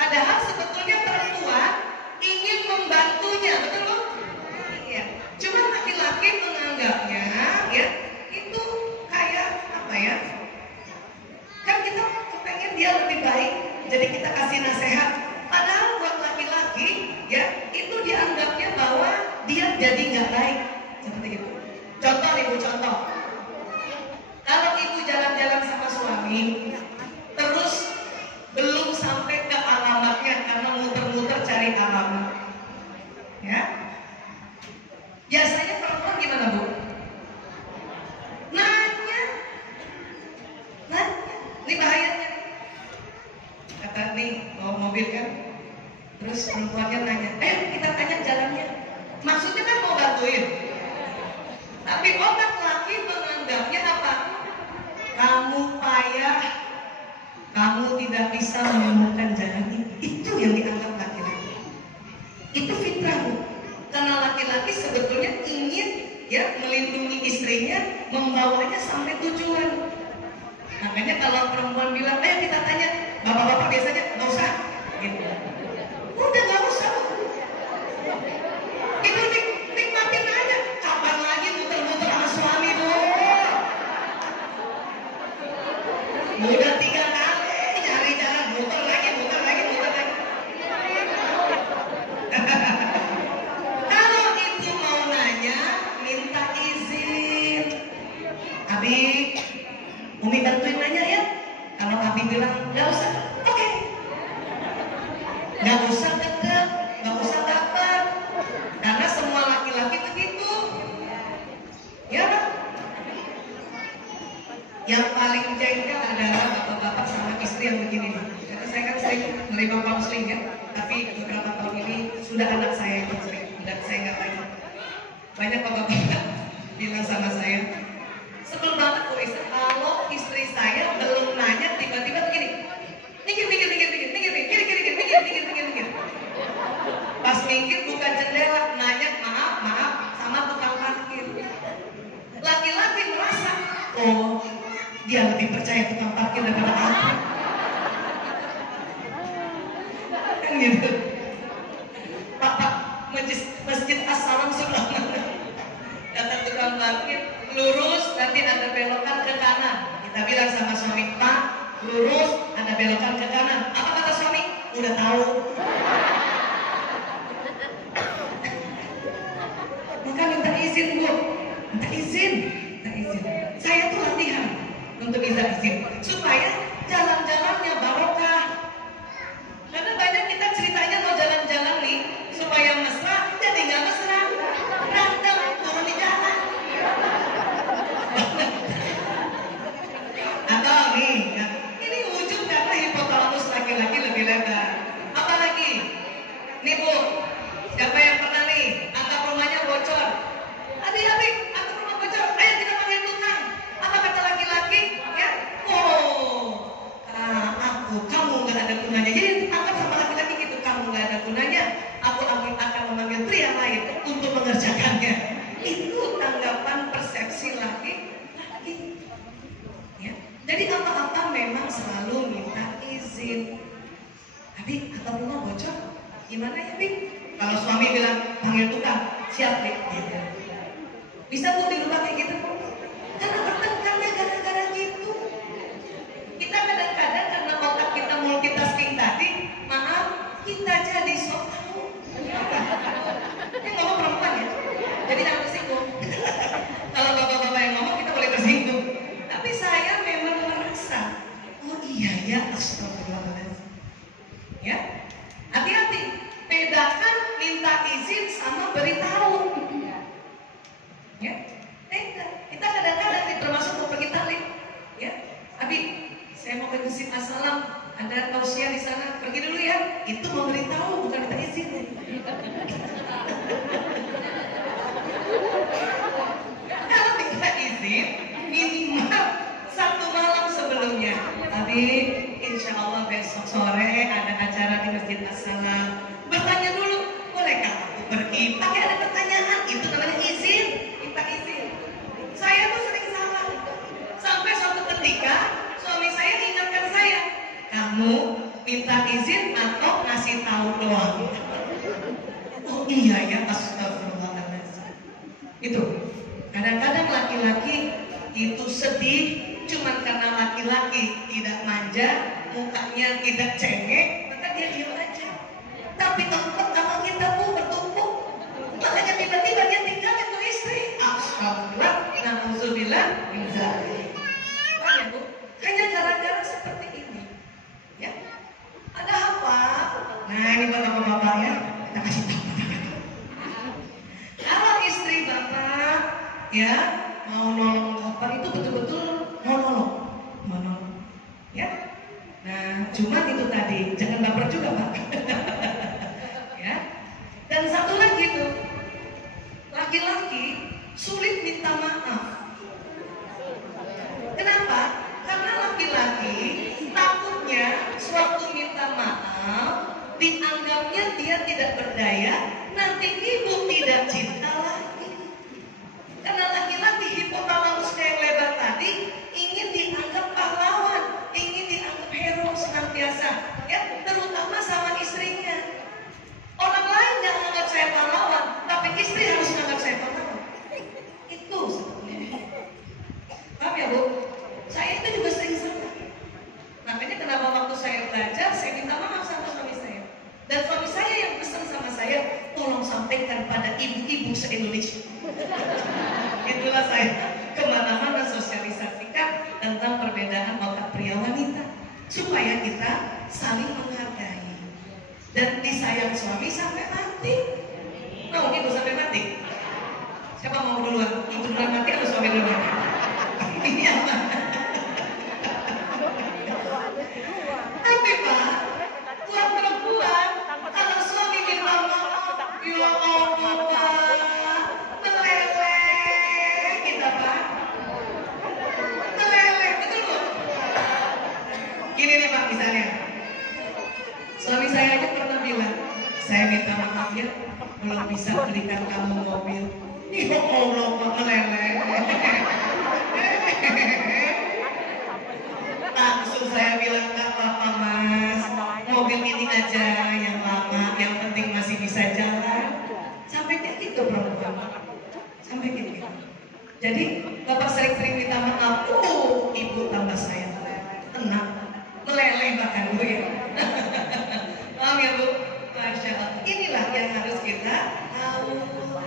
Padahal sebetulnya perempuan ingin membantunya, betul loh? Iya. Cuma laki-laki menganggapnya, ya, itu kayak apa ya? Kan kita pengen dia lebih baik, jadi kita kasih nasihat. Padahal buat laki-laki, ya, itu dianggapnya bahwa dia jadi nggak baik, seperti itu. Contoh nih Bu, contoh. Kalau ibu jalan-jalan sama suami, terus belum sampai ke alamatnya karena muter-muter cari alamat, ya, biasanya perempuan gimana Bu? Nanya, ini bahayanya. Kata nih bawa mobil kan, terus perempuannya nanya, kita tanya jalannya. Maksudnya kan mau bantuin, tapi otak laki menganggapnya apa? Kamu payah, kamu tidak bisa menemukan jalan ini. Itu yang dianggap laki-laki. Itu fitrah Bu. Karena laki-laki sebetulnya ingin ya melindungi istrinya, membawanya sampai tujuan. Makanya kalau perempuan bilang, ayo kita tanya, bapak-bapak biasanya nggak usah, gitu. Udah nggak usah Bu. Itu nikmatin aja. Kapan lagi muter-muter sama suami Bu? Udah 3 kali nyari jalan, muter lagi. Kalau itu mau nanya, minta izin. Abi, Umi bantuin nanya ya. Kalau Abi bilang nggak usah, oke. Nggak usah deket, nggak usah dapat. Karena semua laki-laki begitu. Ya kan? Yang paling jengkel adalah bapak-bapak sama istri yang begini. Karena saya kan sering menerima konseling ya, tapi beberapa tahun ini sudah anak saya yang konseling, dan saya nggak lagi. Banyak bapak-bapak bilang sama saya, sebel banget Bu Isa, kalau istri saya belum nanya tiba-tiba begini, minggir. Pas minggir buka jendela, nanya maaf sama tukang parkir. Laki-laki merasa, oh dia lebih percaya tukang parkir daripada aku. Kan gitu. Pak, masjid As-Salam sebelah mana? Kata tukang parkir, lurus nanti ada belokan ke kanan. Kita bilang sama suami, Pak, lurus ada belokan ke kanan. Apa kata suami? Udah tahu. Maka minta izin Bu, minta izin. Saya tuh latihan untuk bisa izin supaya jalan-jalannya barokah. Karena banyak kita ceritanya mau jalan-jalan nih supaya mesra, jadi nggak mesra. Nah Nih Bu, siapa yang pernah nih atap rumahnya bocor? Adik-adik, atap rumah bocor, ayo kita panggil tukang. Apa kata laki-laki? Ya, kamu nggak ada gunanya. Jadi apa sama laki-laki gitu, kamu nggak ada gunanya. Aku akan memanggil pria lain untuk mengerjakannya. Itu tanggapan persepsi laki-laki. Ya. Jadi apa-apa memang selalu minta izin. Abi, atap rumah bocor, gimana ya Bi? Kalau suami bilang panggil tukang, siap Bi. Gitu. Bisa Bu di rumah kayak gitu? Karena bertengkarnya gara-gara gitu. Kita kadang-kadang karena otak kita multitasking tadi, maaf, kita jadi sok tahu. Ini ngomong perempuan ya, jadi jangan tersinggung. Kalau bapak-bapak yang ngomong kita boleh tersinggung. Tapi saya memang merasa, oh iya ya, astagfirullahaladzim. Ya, hati-hati. Bedakan minta izin sama beritahu. Ya, kita kadang-kadang termasuk mau pergi talik. Ya, Abi, saya mau ke Masjid As-Salam, ada tausiah di sana, pergi dulu ya. Itu mau beritahu, bukan minta izin. Kalau minta izin, minimal 1 malam sebelumnya. Abi, insya Allah besok sore ada acara di Masjid As-Salam. Bertanya dulu, bolehkah aku pergi? Pakai ada pertanyaan, itu namanya izin. Minta izin. Saya tuh sering salah. Sampai suatu ketika suami saya ingatkan saya, kamu minta izin atau ngasih tahu doang? Oh iya ya, astagfirullahaladzim. Itu kadang-kadang laki-laki itu sedih cuman karena laki-laki tidak manja, mukanya tidak cengeng, maka dia diam aja. Tapi tempat sama kita pun bertumpuk, makanya tiba-tiba dia tinggalin tuh istri. Astagfirullah, na'udzubillah min dzalik. Ya Bu, hanya gara-gara seperti ini. Ya, ada apa? Nah ini buat bapak-bapak ya, kita kasih tahu. Kalau istri bapak ya mau nolong bapak itu betul-betul mau nolong, ya. Nah, cuman itu tadi jangan baper juga Pak. Ya. Dan satu lagi tuh, laki-laki sulit minta maaf. Kenapa? Karena laki-laki takutnya suatu minta maaf dianggapnya dia tidak berdaya, nanti ibu tidak cinta lagi. Karena laki-laki hipotalamusnya yang lebar tadi ingin dianggap pahlawan, ingin dianggap hero senantiasa, ya, terutama sama istrinya. Orang lain yang menganggap saya pahlawan, tapi istri harus menganggap saya pahlawan. Itu sebetulnya. Paham ya Bu? Saya itu juga sering salah. Makanya kenapa waktu saya belajar, saya minta maaf sama suami saya. Dan suami saya yang pesan sama saya, tolong sampaikan pada ibu-ibu se-Indonesia. Itulah saya kemana-mana sosialisasikan tentang perbedaan otak pria wanita, supaya kita saling menghargai dan disayang suami sampai mati. Mau ibu sampai mati? Siapa mau duluan? Ibu duluan mati atau suami duluan? Iya Pak. Tapi Pak, buat perempuan, kalau suami minta maaf, ya Allah, meleleh kita Pak. Meleleh, betul Bu? Gini nih Pak, misalnya suami saya aja pernah bilang, saya minta maaf ya, belum bisa belikan kamu mobil. Ya Allah, meleleh. Langsung saya bilang, gak apa-apa Mas, mobil ini aja yang lama, yang penting masih bisa jalan. Sampai kayak gitu perempuan, sampai kayak gitu. Jadi bapak sering-sering minta maaf, ibu tambah saya tenang, meleleh bahkan Bu ya. Paham ya Bu? Masya Allah. Inilah yang harus kita tahu,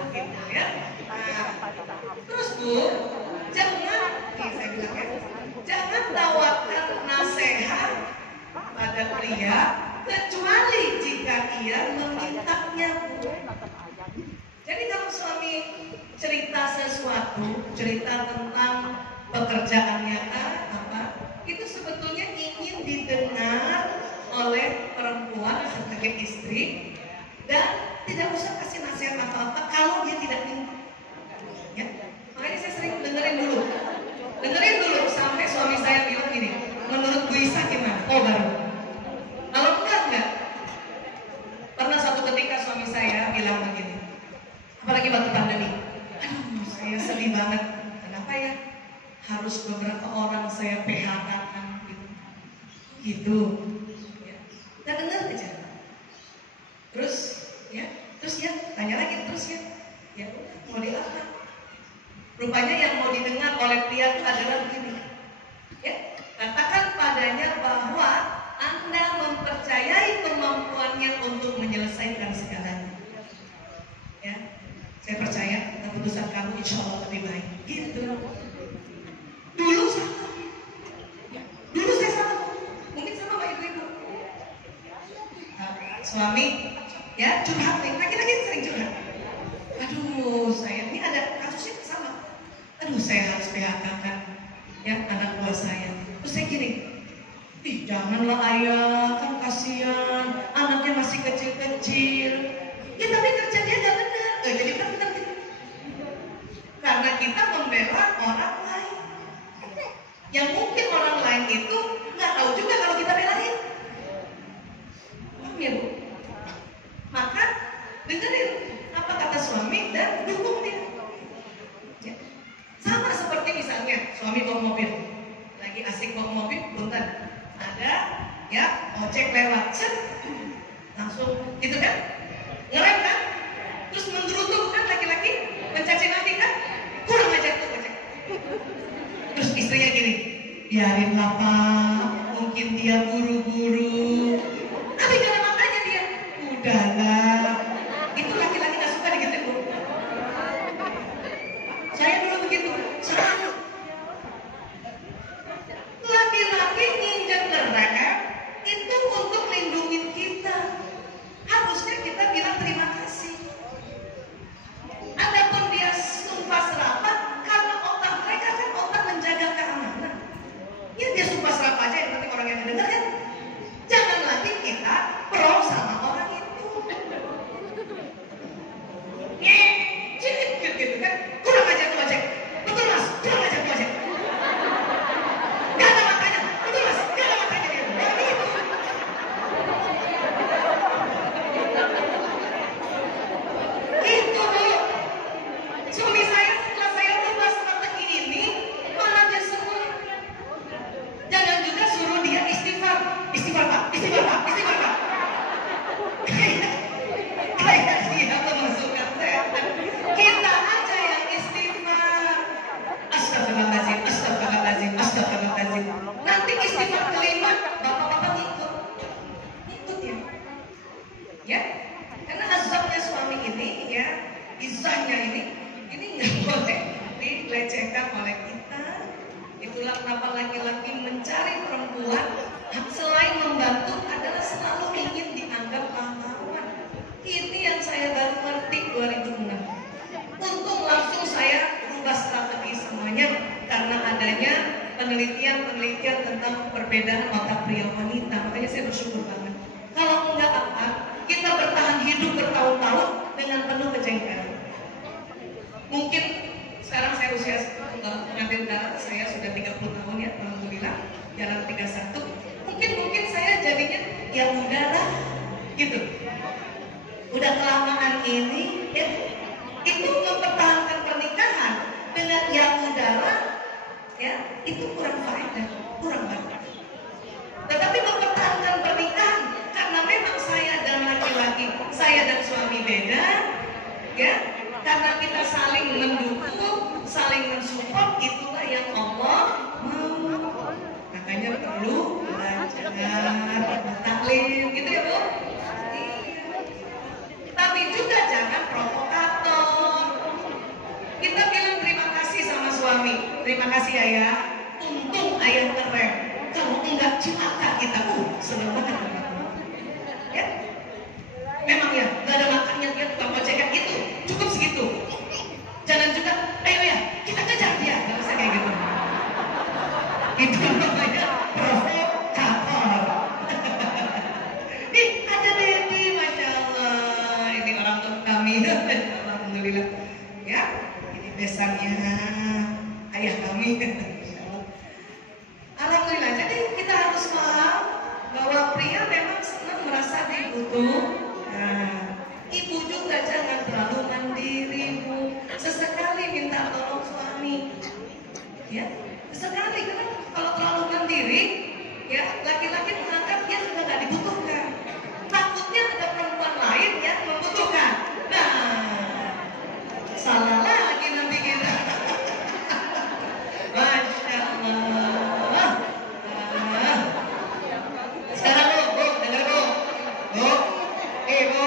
gitu ya. Nah, terus Bu, jangan, nih saya bilang ya, jangan tawarkan nasihat pada pria kecuali jika ia memintanya. Jadi kalau suami cerita sesuatu, cerita tentang pekerjaannya apa, itu sebetulnya ingin didengar oleh perempuan sebagai istri, dan tidak usah kasih nasihat apa-apa kalau dia tidak minta. Ya, makanya saya sering dengerin dulu sampai suami saya bilang gini, menurut Bu Isa gimana? Oh baru. Kalau enggak. Pernah satu ketika suami saya bilang begini, apalagi waktu pandemi, aduh saya sedih banget. Kenapa ya? Harus beberapa orang saya PHK-kan gitu. Ya. Kita dengar aja. Terus ya, tanya lagi terus ya. Ya, mau di apa? Rupanya yang mau didengar oleh pria itu adalah begini. Ya, katakan padanya bahwa Anda mempercayai kemampuannya untuk menyelesaikan segalanya. Ya, saya percaya keputusan kamu insya Allah lebih baik. Gitu. Dulu saya sama. Mungkin sama Pak Ibu-Ibu. Suami, ya curhat nih. Lagi-lagi sering curhat. Aduh, saya ini ada kasusnya sama. Aduh, saya harus PHK-kan ya anak buah saya. Terus saya gini, ih janganlah ayah, kan kasihan, anaknya masih kecil-kecil. Ya tapi kerja dia gak benar. Jadi kan kita gitu. Karena kita membela orang lain. Yang mungkin orang lain itu nggak tahu juga kalau kita belain. Ya Bu. Maka dengerin apa kata suami dan dukung dia. Ya. Sama seperti misalnya suami bawa mobil, lagi asik bawa mobil, punten ada ya ojek lewat, langsung gitu kan, ngerem kan, terus menggerutuk kan laki-laki, mencaci maki kan, kurang ajar tuh ojek. Terus istrinya gini, biarinlah Pak, mungkin dia buru-buru. Tapi jangan makanya dia, udahlah. Itu laki-laki gak suka digituin Bu. Saya dulu begitu, selalu. Laki-laki nginjak ngerem itu untuk melindungi kita. Harusnya kita bilang terima kasih. Adapun dia sumpah serapah karena otak mereka kan otak menjaga keamanan. Ya dia sumpah serapah aja yang penting orang yang mendengar kan. Jangan lagi kita pro sama orang itu. Gitu kan. Kurang ajar tuh ojek. Betul Mas, kurang ajar tuh ojek. Gak ada makanya. Betul Mas, gak ada makanya dia. Itu Bu. Suami saya setelah saya ubah strategi ini malah dia suruh. Jangan juga suruh dia istighfar. Istighfar Pak, istighfar Pak, istighfar Pak. Kayak dia memasukkan setan. Kita aja yang istighfar. Astagfirullahaladzim, astagfirullahaladzim, astagfirullahaladzim. Nanti istighfar kelima, bapak-bapak ngikut. Ngikut ya. Ya, karena azabnya suami ini ya, izahnya ini nggak boleh dilecehkan oleh kita. Itulah kenapa laki-laki mencari perempuan selain membantu adalah selalu ingin dianggap pahlawan. Ini yang saya baru ngerti 2006. Untung langsung saya rubah strategi semuanya karena adanya penelitian tentang perbedaan otak pria wanita. Makanya saya bersyukur banget. Kalau enggak apa, kita bertahan hidup bertahun-tahun dengan penuh kejengkelan. Mungkin sekarang saya usia pengambil darah saya sudah 30 tahun ya, alhamdulillah, jalan 31. Mungkin saya jadinya ya udahlah gitu. Udah kelamaan ini ya, itu mempertahankan pernikahan dengan ya udahlah ya, itu kurang faedah, kurang banget. Tetapi mempertahankan pernikahan karena memang saya dan laki-laki, saya dan suami beda ya, karena kita saling mendukung, saling mensupport, itulah yang Allah mau. Makanya perlu belajar, taklim gitu ya Bu. Tapi juga jangan provokator. Kita bilang terima kasih sama suami, terima kasih ayah, untung ayah keren. Kalau enggak celaka kita, senang banget. Ya, memang ya, nggak ada makannya dia tukang ojek gitu, cukup segitu. Jangan juga, ayo ya, kita kejar dia, nggak usah kayak gitu. Itu namanya provokator. Nih, ada Debbie, masya Allah. kami. Alhamdulillah. Ya, ini besannya ayah kami. Alhamdulillah. Jadi kita harus paham bahwa pria memang senang merasa dibutuh. Nah, ibu juga jangan terlalu mandiri, Bu. Sesekali minta tolong suami. Ya, sesekali karena kalau terlalu mandiri, ya laki-laki menganggap dia sudah nggak dibutuhkan. Takutnya ada perempuan lain yang membutuhkan. Nah, salah lagi nanti kita. Masya Allah. Sekarang Bu, dengar Bu. Bu, Ibu.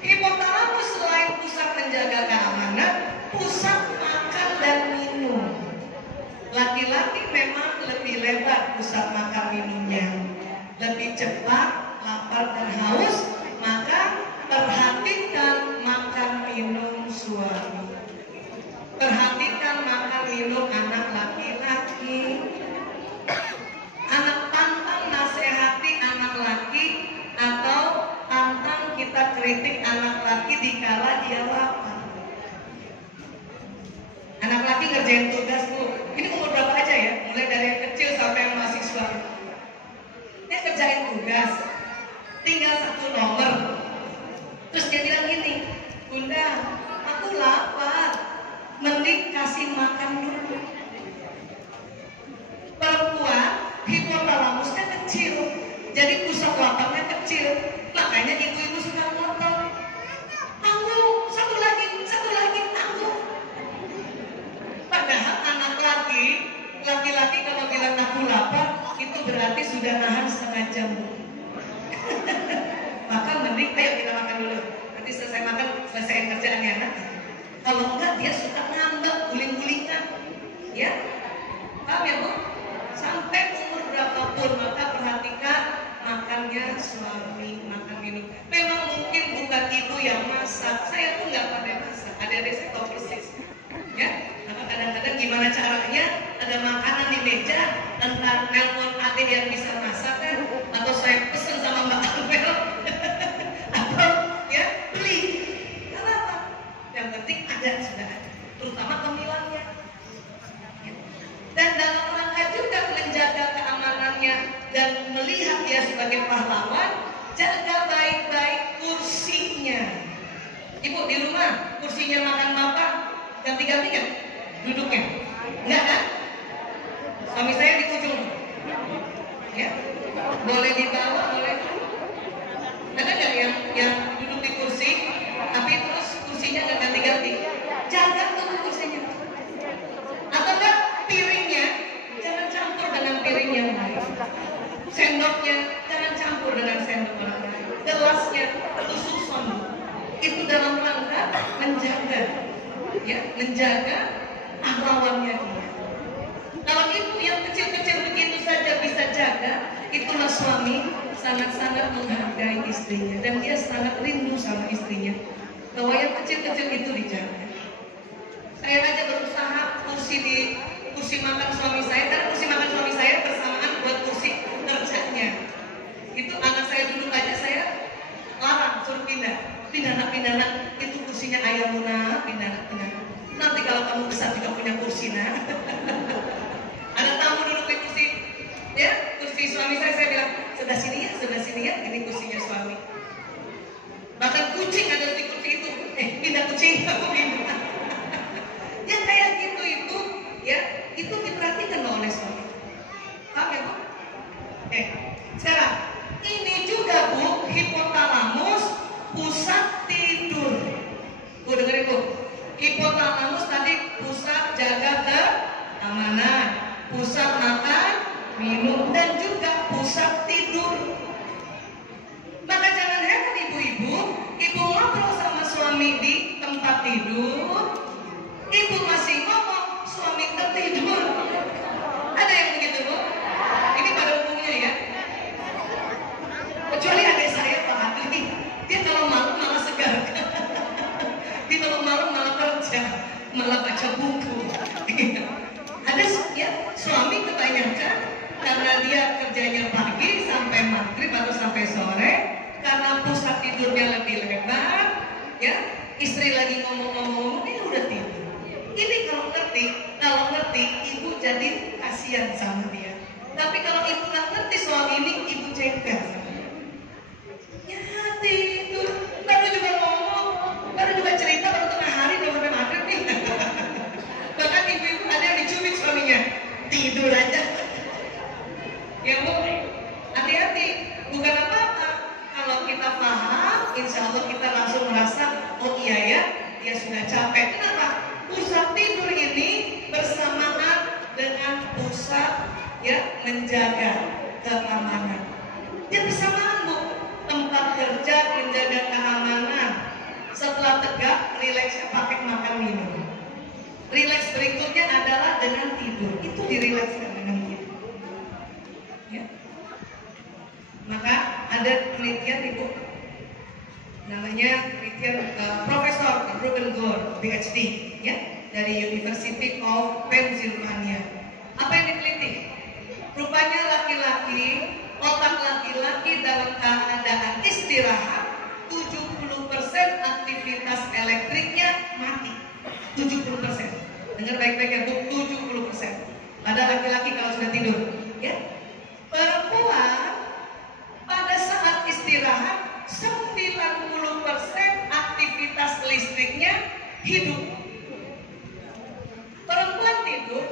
Hipotalamus selain pusat menjaga keamanan, pusat makan dan minum. Laki-laki memang lebih lebar pusat makan minumnya. Lebih cepat, lapar dan haus, maka perhatikan makan minum suami. Perhatikan makan minum anak laki-laki. Anak pantang nasihati anak laki atau pantang kita kritik anak laki dikala dia lapar. Anak laki ngerjain tugas, Bu. Ini umur berapa aja ya? Mulai dari yang kecil sampai yang mahasiswa. Dia kerjain tugas, tinggal satu nomor. Terus dia bilang gini, Bunda, aku lapar, mending kasih makan dulu. Perempuan, hipotalamusnya kecil, jadi pusat laparnya kecil. Makanya ibu-ibu suka ngotot. Tanggung, satu lagi, tanggung. Padahal anak laki-laki kalau bilang aku lapar, itu berarti sudah nahan setengah jam. Maka mending, ayo kita makan dulu. Nanti selesai makan, selesaiin kerjaannya. Nah, kalau enggak dia suka ngambek, guling-gulingan. Ya, paham ya Bu? Sampai umur berapapun, maka perhatikan makannya suami, makan minum. Memang mungkin bukan ibu yang masak. Saya pun nggak pandai masak. Adik-adik saya tahu persis. Ya, maka kadang-kadang gimana caranya ada makanan di meja, entah nelpon adik yang bisa masak kan, atau saya pesen sama Mbak Amel, atau ya beli. Kenapa? Yang penting ada sudah ada, terutama pemilihannya. Ya. Dan dalam rangka juga menjaga keamanannya dan melihat dia sebagai pahlawan, jaga baik-baik kursinya. Ibu di rumah kursinya makan bapak ganti-ganti kan duduknya? Enggak kan? Suami saya di ujung. Ya. Boleh di bawah, boleh. Ada nggak yang duduk di kursi tapi terus kursinya nggak ganti-ganti? Jaga tuh kursinya. Atau enggak piringnya jangan campur dengan piring yang lain. Sendoknya jangan campur dengan sendok orang lain. Gelasnya susun. Itu dalam rangka menjaga, ya, menjaga pahlawannya dia. Kalau itu yang kecil-kecil begitu saja bisa jaga, itulah suami sangat-sangat menghargai istrinya dan dia sangat rindu sama istrinya. Bahwa yang kecil-kecil itu dijaga. Saya aja berusaha kursi makan suami saya, karena kursi makan suami saya bersamaan buat kursi kerjanya. Itu anak saya duduk aja saya larang suruh pindah. Pindah itu kursinya ayah Muna, pindah. Nanti kalau kamu besar juga punya kursi nak. Ada tamu duduk di kursi, ya kursi suami saya bilang sebelah sini ya, ini kursinya suami. Bahkan kucing ada di kursi itu, pindah kucing, aku pindah. Yang kayak gitu itu, ya itu diperhatikan oleh suami. Paham ya Bu? Sekarang ini juga Bu, hipotalamus pusat tidur. Bu dengerin Bu, hipotalamus tadi pusat jaga keamanan, pusat makan, minum, dan juga pusat tidur. Maka jangan heran ibu-ibu, ibu ngobrol sama suami di tempat tidur, ibu masih ngomong suami tertidur. Ada yang begitu Bu? Ini pada umumnya ya. Kecuali adik saya Pak Adli, dia kalau malam malah segar. Dia kalau malam malah kerja, malah baca buku. Ada ya suami kebanyakan karena dia kerjanya pagi sampai maghrib atau sampai sore, karena pusat tidurnya lebih lebar, ya istri lagi ngomong-ngomong, udah tidur. Ini kalau ngerti ibu jadi kasihan sama dia. Tapi kalau ibu nggak ngerti soal ini, ibu cengkel. Ya tidur, baru juga ngomong, baru juga cerita, baru tengah hari udah sampai maghrib nih. Bahkan ibu-ibu ada yang dicubit suaminya, tidur aja. Ya bu, hati-hati, bukan apa-apa. Kalau kita paham, insya Allah kita langsung merasa, oh iya ya, dia sudah capek. Kenapa? Pusat tidur ini bersamaan dengan pusat ya menjaga keamanan. Dia bersamaan bu, tempat kerja menjaga keamanan. Setelah tegak, rileksnya pakai makan minum. Rileks berikutnya adalah dengan tidur. Itu dirilekskan dengan tidur. Ya. Maka ada penelitian ibu, namanya penelitian Profesor Ruben Gore, PhD, ya, dari University of Pennsylvania. Apa yang diteliti? Rupanya laki-laki, otak laki-laki dalam keadaan istirahat, 70% aktivitas elektriknya mati. 70%. Dengar baik-baik ya bu, 70%. Pada laki-laki kalau sudah tidur, ya. Perempuan pada saat istirahat 90% aktivitas listriknya hidup. Perempuan tidur,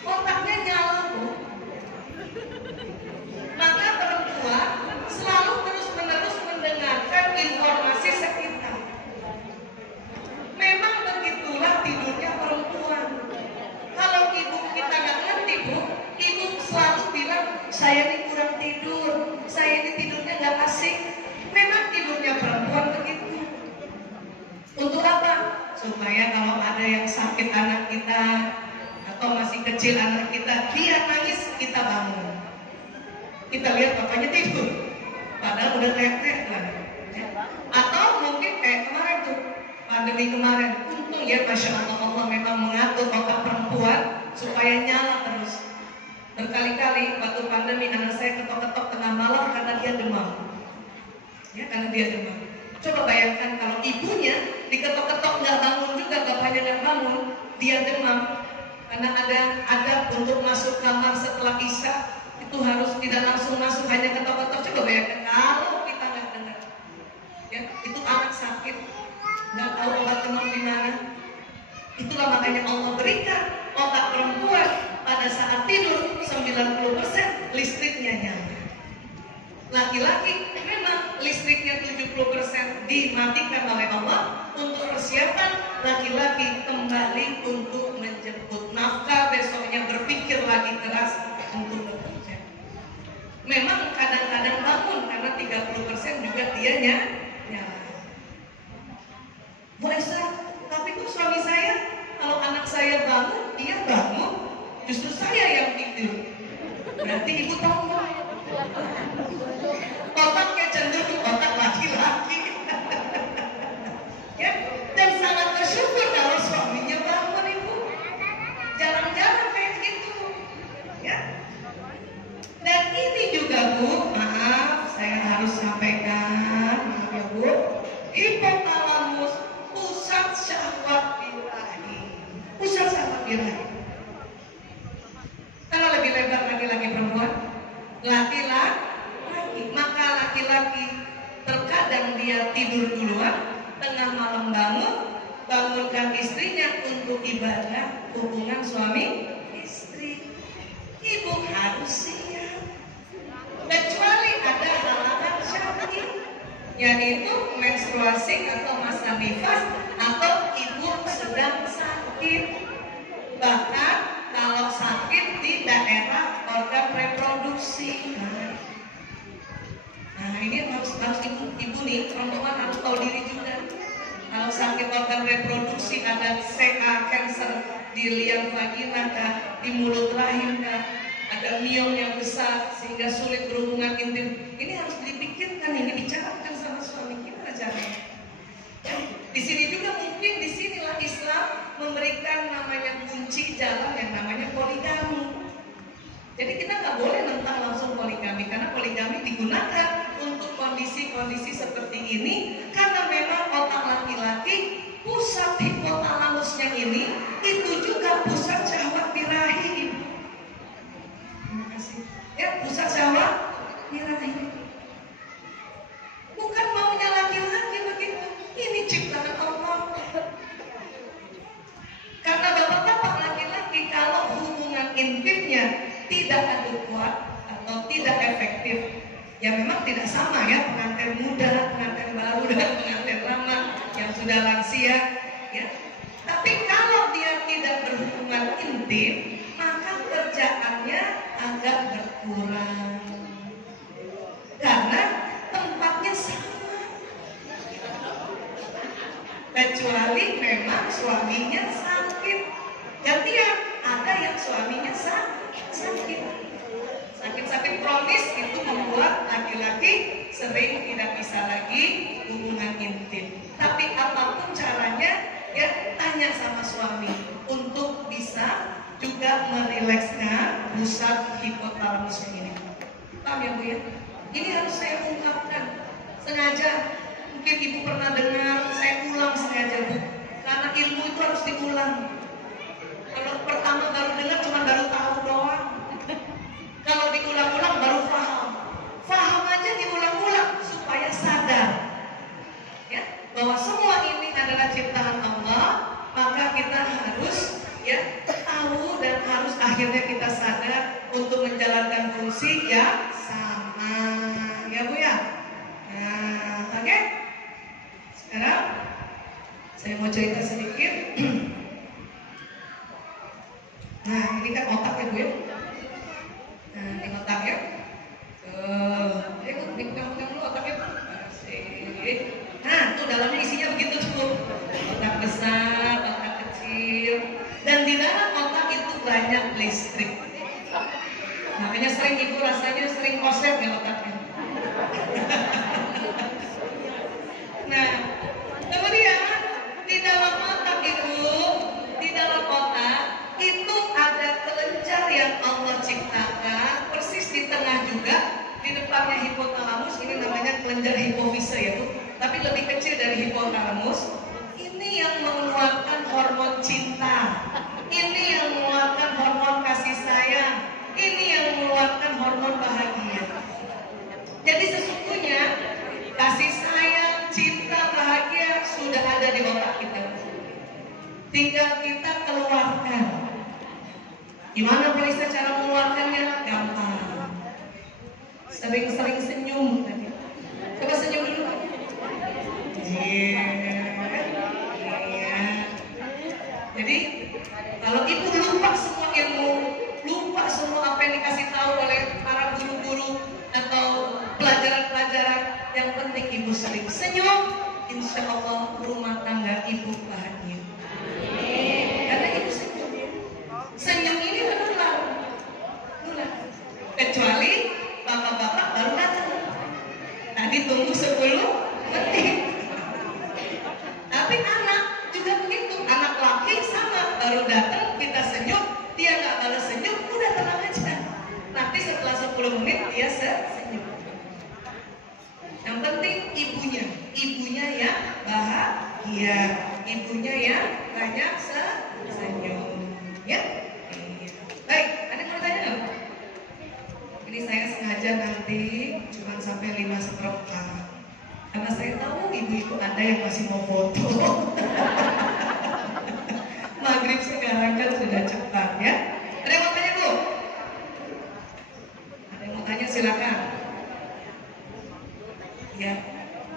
otaknya nyala bu. Maka perempuan selalu terus-menerus mendengarkan informasi sekitar. Memang begitulah tidurnya perempuan. Kalau ibu kita nggak ngerti bu, ibu selalu bilang saya ini kurang tidur, saya ini tidurnya nggak asik. Memang tidurnya perempuan begitu. Untuk apa? Supaya kalau ada yang sakit anak kita atau masih kecil anak kita, dia nangis, kita bangun. Kita lihat bapaknya tidur, padahal udah teriak-teriak kan. Atau mungkin kayak kemarin tuh, pandemi kemarin, untung ya Masya Allah memang mengatur otak perempuan supaya nyala terus. Berkali-kali waktu pandemi anak saya ketok-ketok tengah malam karena dia demam. Ya, karena dia demam. Coba bayangkan kalau ibunya diketok-ketok nggak bangun juga, bapaknya nggak bangun, dia demam. Karena ada untuk masuk kamar setelah isya itu harus tidak langsung masuk, hanya ketok-ketok. Coba bayangkan kalau kita nggak dengar, ya itu anak sakit, nggak tahu obat demam di mana. Itulah makanya Allah berikan otak perempuan pada saat tidur 90% listriknya nyala. Laki-laki memang listriknya 70% dimatikan oleh Allah untuk persiapan laki-laki kembali untuk menjemput nafkah, besoknya berpikir lagi keras untuk bekerja. Memang kadang-kadang bangun karena 30% juga dianya nyala. Bu Esa, tapi kok suami saya kalau anak saya bangun, dia bangun, justru saya yang tidur. Berarti ibu tahu nggak? Otaknya cenderung otak laki-laki. Ya, dan sangat bersyukur kalau suaminya bangun ibu. Jarang-jarang kayak gitu. Ya. Dan ini juga bu, maaf saya harus sampaikan, ya bu, hipotalamus, pusat syahwat birahi. Pusat syahwat birahi. Kalau lebih lebar laki-laki perempuan, laki-laki, maka laki-laki terkadang dia tidur duluan, tengah malam bangunkan istrinya untuk ibadah hubungan suami istri. Ibu harus siap, kecuali ada halangan syar'i, yaitu menstruasi atau masa nifas atau ibu sedang sakit. Bahkan kalau sakit di daerah organ reproduksi. Nah ini harus ibu nih, perempuan harus tahu diri juga. Kalau sakit organ reproduksi, ada CA, cancer di liang vagina kah, di mulut rahim kah, ada miom yang besar sehingga sulit berhubungan intim. Ini harus dipikirkan, ini bicarakan sama suami kita caranya. Di sini juga mungkin disinilah Islam memberikan namanya kunci jalan yang namanya poligami. Jadi kita nggak boleh nentang langsung poligami, karena poligami digunakan untuk kondisi-kondisi seperti ini, karena memang otak laki-laki Ya memang tidak sama ya, pengantin muda, pengantin baru dan pengantin lama yang sudah lansia ya. Tapi kalau dia tidak berhubungan intim, maka kerjaannya agak berkurang karena tempatnya sama. Kecuali memang suaminya sakit. Gantian, ada yang suaminya sakit. Sakit-sakit kronis itu membuat laki-laki sering tidak bisa lagi hubungan intim. Tapi apapun caranya, ya tanya sama suami untuk bisa juga merilekskan pusat hipotalamus ini. Paham ya Bu ya? Ini harus saya ungkapkan sengaja. Mungkin Ibu pernah dengar, saya ulang sengaja Bu, karena ilmu itu harus diulang. Kalau pertama baru dengar cuma baru tahu doang. Kalau diulang-ulang baru paham. Paham aja diulang-ulang supaya sadar ya bahwa semua ini adalah ciptaan Allah. Maka kita harus ya tahu dan harus akhirnya kita sadar untuk menjalankan fungsi yang sama ya Bu ya. Nah, oke. Sekarang saya mau cerita sedikit. Nah, ini kan otak ya Bu ya. Nah, ini otak ya. Dipegang dulu otaknya. Asik. Nah, tuh dalamnya isinya begitu tuh. Otak besar, otak kecil. Dan di dalam otak itu banyak listrik. Makanya sering Ibu rasanya sering koset ya otaknya. Nah, kemudian di dalam otak itu ada kelenjar yang Allah ciptakan, persis di tengah juga, di depannya hipotalamus, ini namanya kelenjar hipofise ya Bu, tapi lebih kecil dari hipotalamus. Ini yang mengeluarkan hormon cinta, ini yang mengeluarkan hormon kasih sayang, ini yang mengeluarkan hormon bahagia. Jadi sesungguhnya kasih sayang, cinta, bahagia sudah ada di otak kita. Tinggal kita keluarkan. Gimana Melisa cara mengeluarkannya? Gampang. Sering-sering senyum tadi. Coba senyum dulu. Iya. Jadi kalau Ibu lupa semua ilmu, lupa semua apa yang dikasih tahu oleh para guru-guru atau pelajaran-pelajaran, yang penting Ibu sering senyum, insya Allah rumah tangga Ibu bahagia. Karena Ibu senyum. Senyum ini menular. Kecuali bapak-bapak baru datang. Tadi tunggu 10 menit. Tapi anak juga begitu. Anak laki sama, baru datang kita senyum, dia nggak balas senyum, udah tenang aja. Nanti setelah 10 menit dia senyum. Yang penting ibunya yang bahagia, ibunya yang banyak senyum. Ya. Baik, ada yang mau tanya nggak? Ini saya sengaja nanti cuma sampai 5 seperempat, karena saya tahu ibu-ibu ada yang masih mau foto. Maghrib sekarang kan sudah cepat ya. Ada yang mau tanya Bu? Ada yang mau tanya silakan. Ya,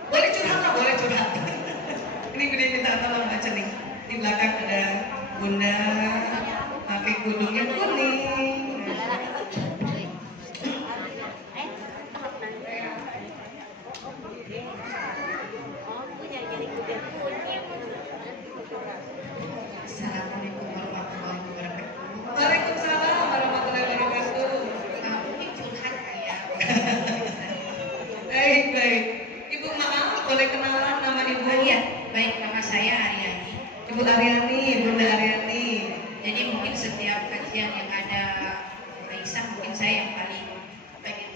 boleh curhat lah, boleh curhat. Ini gede minta tolong baca nih. Di belakang ada Bunda pakai kudungnya kuning. Assalamualaikum warahmatullahi wabarakatuh. Waalaikumsalam warahmatullahi wabarakatuh. Kamu ini curhat ya. Baik. Ibu maaf, boleh kenalan nama Ibu? Iya, baik, nama saya Aryani. Ibu Aryani, Bunda Aryani. Jadi mungkin setiap kajian yang ada Aisyah, mungkin saya yang paling pengen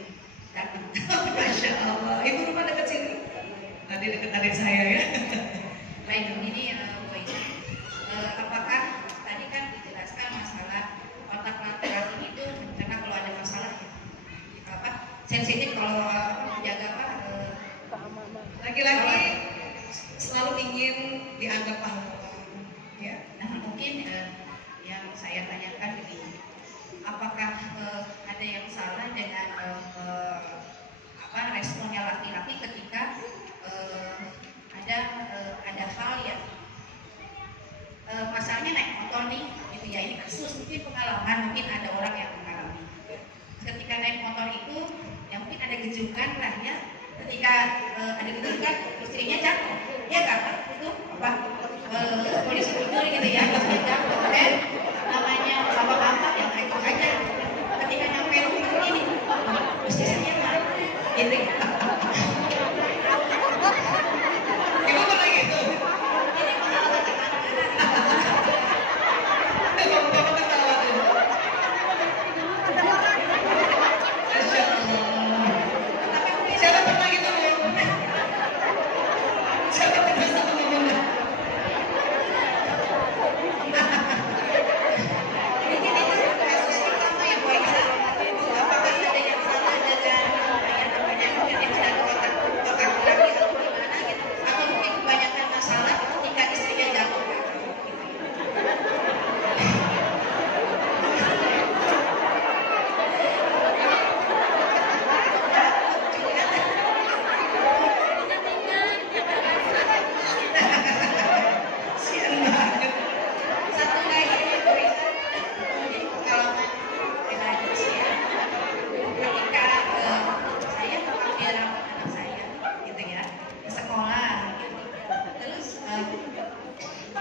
datang. Masya Allah. Ibu rumah dekat sini? Tadi dekat adik saya ya. Baik, ini Bu Aisyah. Apakah tadi kan dijelaskan masalah otak laki-laki itu karena kalau ada masalah ya, sensitif kalau menjaga laki-laki selalu ingin dianggap pahlawan. Ya. Nah, mungkin yang saya tanyakan begini, apakah ada yang salah dengan responnya laki-laki ketika ada hal yang masalahnya naik motor nih gitu ya, ini kasus mungkin pengalaman, mungkin ada orang yang mengalami ketika naik motor itu ya mungkin ada gejukan lah ya, ketika ada gejukan istrinya jatuh ya kan, itu apa polisi tidur gitu ya, istrinya jatuh kan, namanya bapak-bapak yang itu aja ketika nyampe rumah ini terus istrinya mana gitu ya.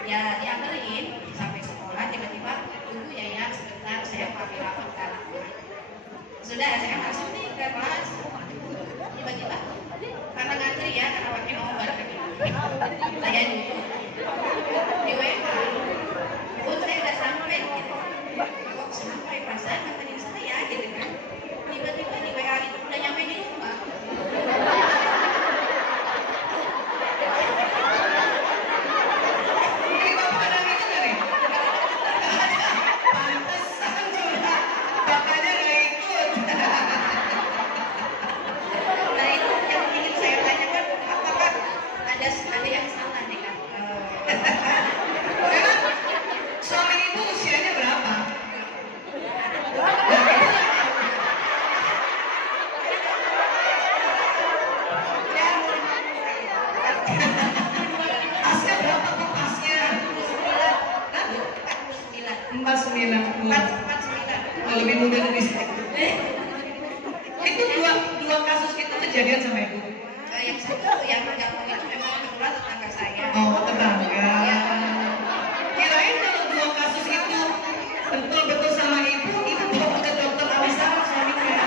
Ya dianterin sampai sekolah, tiba-tiba ibu ya sebentar saya panggil rapat ke anaknya. Sudah saya masuk nih ke kelas, tiba-tiba karena ngantri ya, karena pakai nomor saya dulu di WA, pun saya udah sampai gitu. Kok sampai perasaan katanya saya gitu kan, tiba-tiba di WA itu udah nyampe di rumah. Ada yang salah nih kan. Suami ibu usianya berapa? Pasnya berapa tuh pasnya? 49. 49. Lebih muda dari saya. Itu dua kasus itu kejadian sama ibu. Yang satu yang agak mau itu memang kebetulan tetangga saya. Oh, tetangga. Ya. Kirain kalau dua kasus itu betul-betul sama ibu bawa ke dokter Alisara suaminya.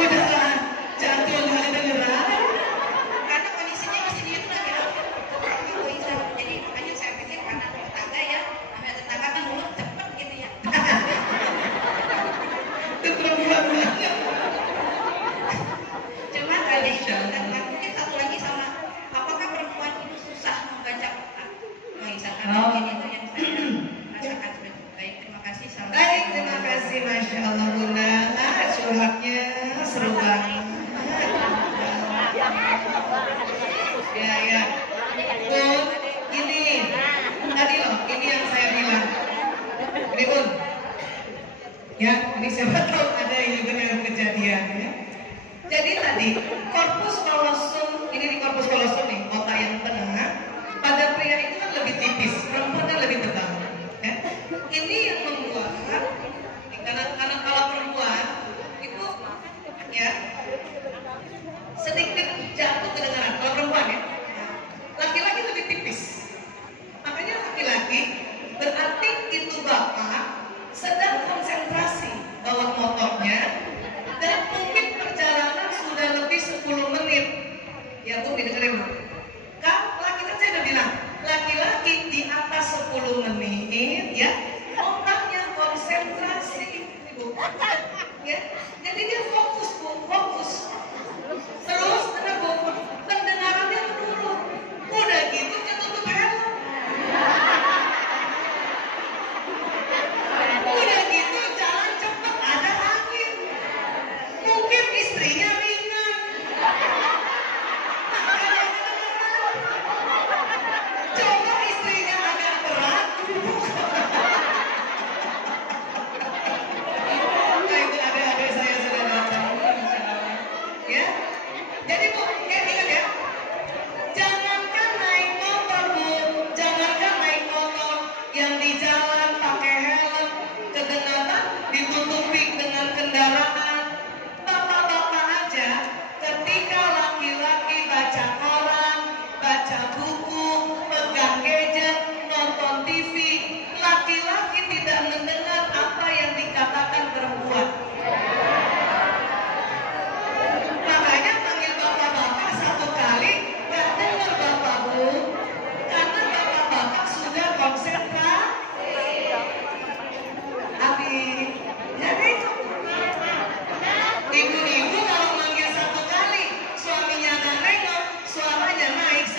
Udahlah, jatuh nggak dengeran. Karena kondisinya istrinya itu lagi egoisan. Jadi makanya saya pikir karena tetangga ya, namanya tetangga kan mulut cepet gitu ya. Itu perempuan banget. Cuman ada yang mungkin satu lagi sama, apakah perempuan itu susah membaca otak? Misalkan mungkin itu yang saya rasakan. Baik, terima kasih. Baik, terima kasih, Masya Allah Bunda. Curhatnya seru banget. Ya. Bun, ini tadi loh, ini yang saya bilang. Ini Bun. Ya, ini siapa tahu ada ini benar kejadian ya. Jadi tadi korpus kolosum, ini di korpus kolosum nih, otak yang tengah. Pada pria itu kan lebih tipis, perempuan kan lebih tebal. Ya. Ini yang membuat, karena kalau perempuan itu ya sedikit jatuh kedengaran. Kalau perempuan ya, laki-laki lebih tipis. Makanya laki-laki berarti itu bapak sedang konsentrasi bawa motornya dan mungkin perjalanan sudah lebih 10 menit.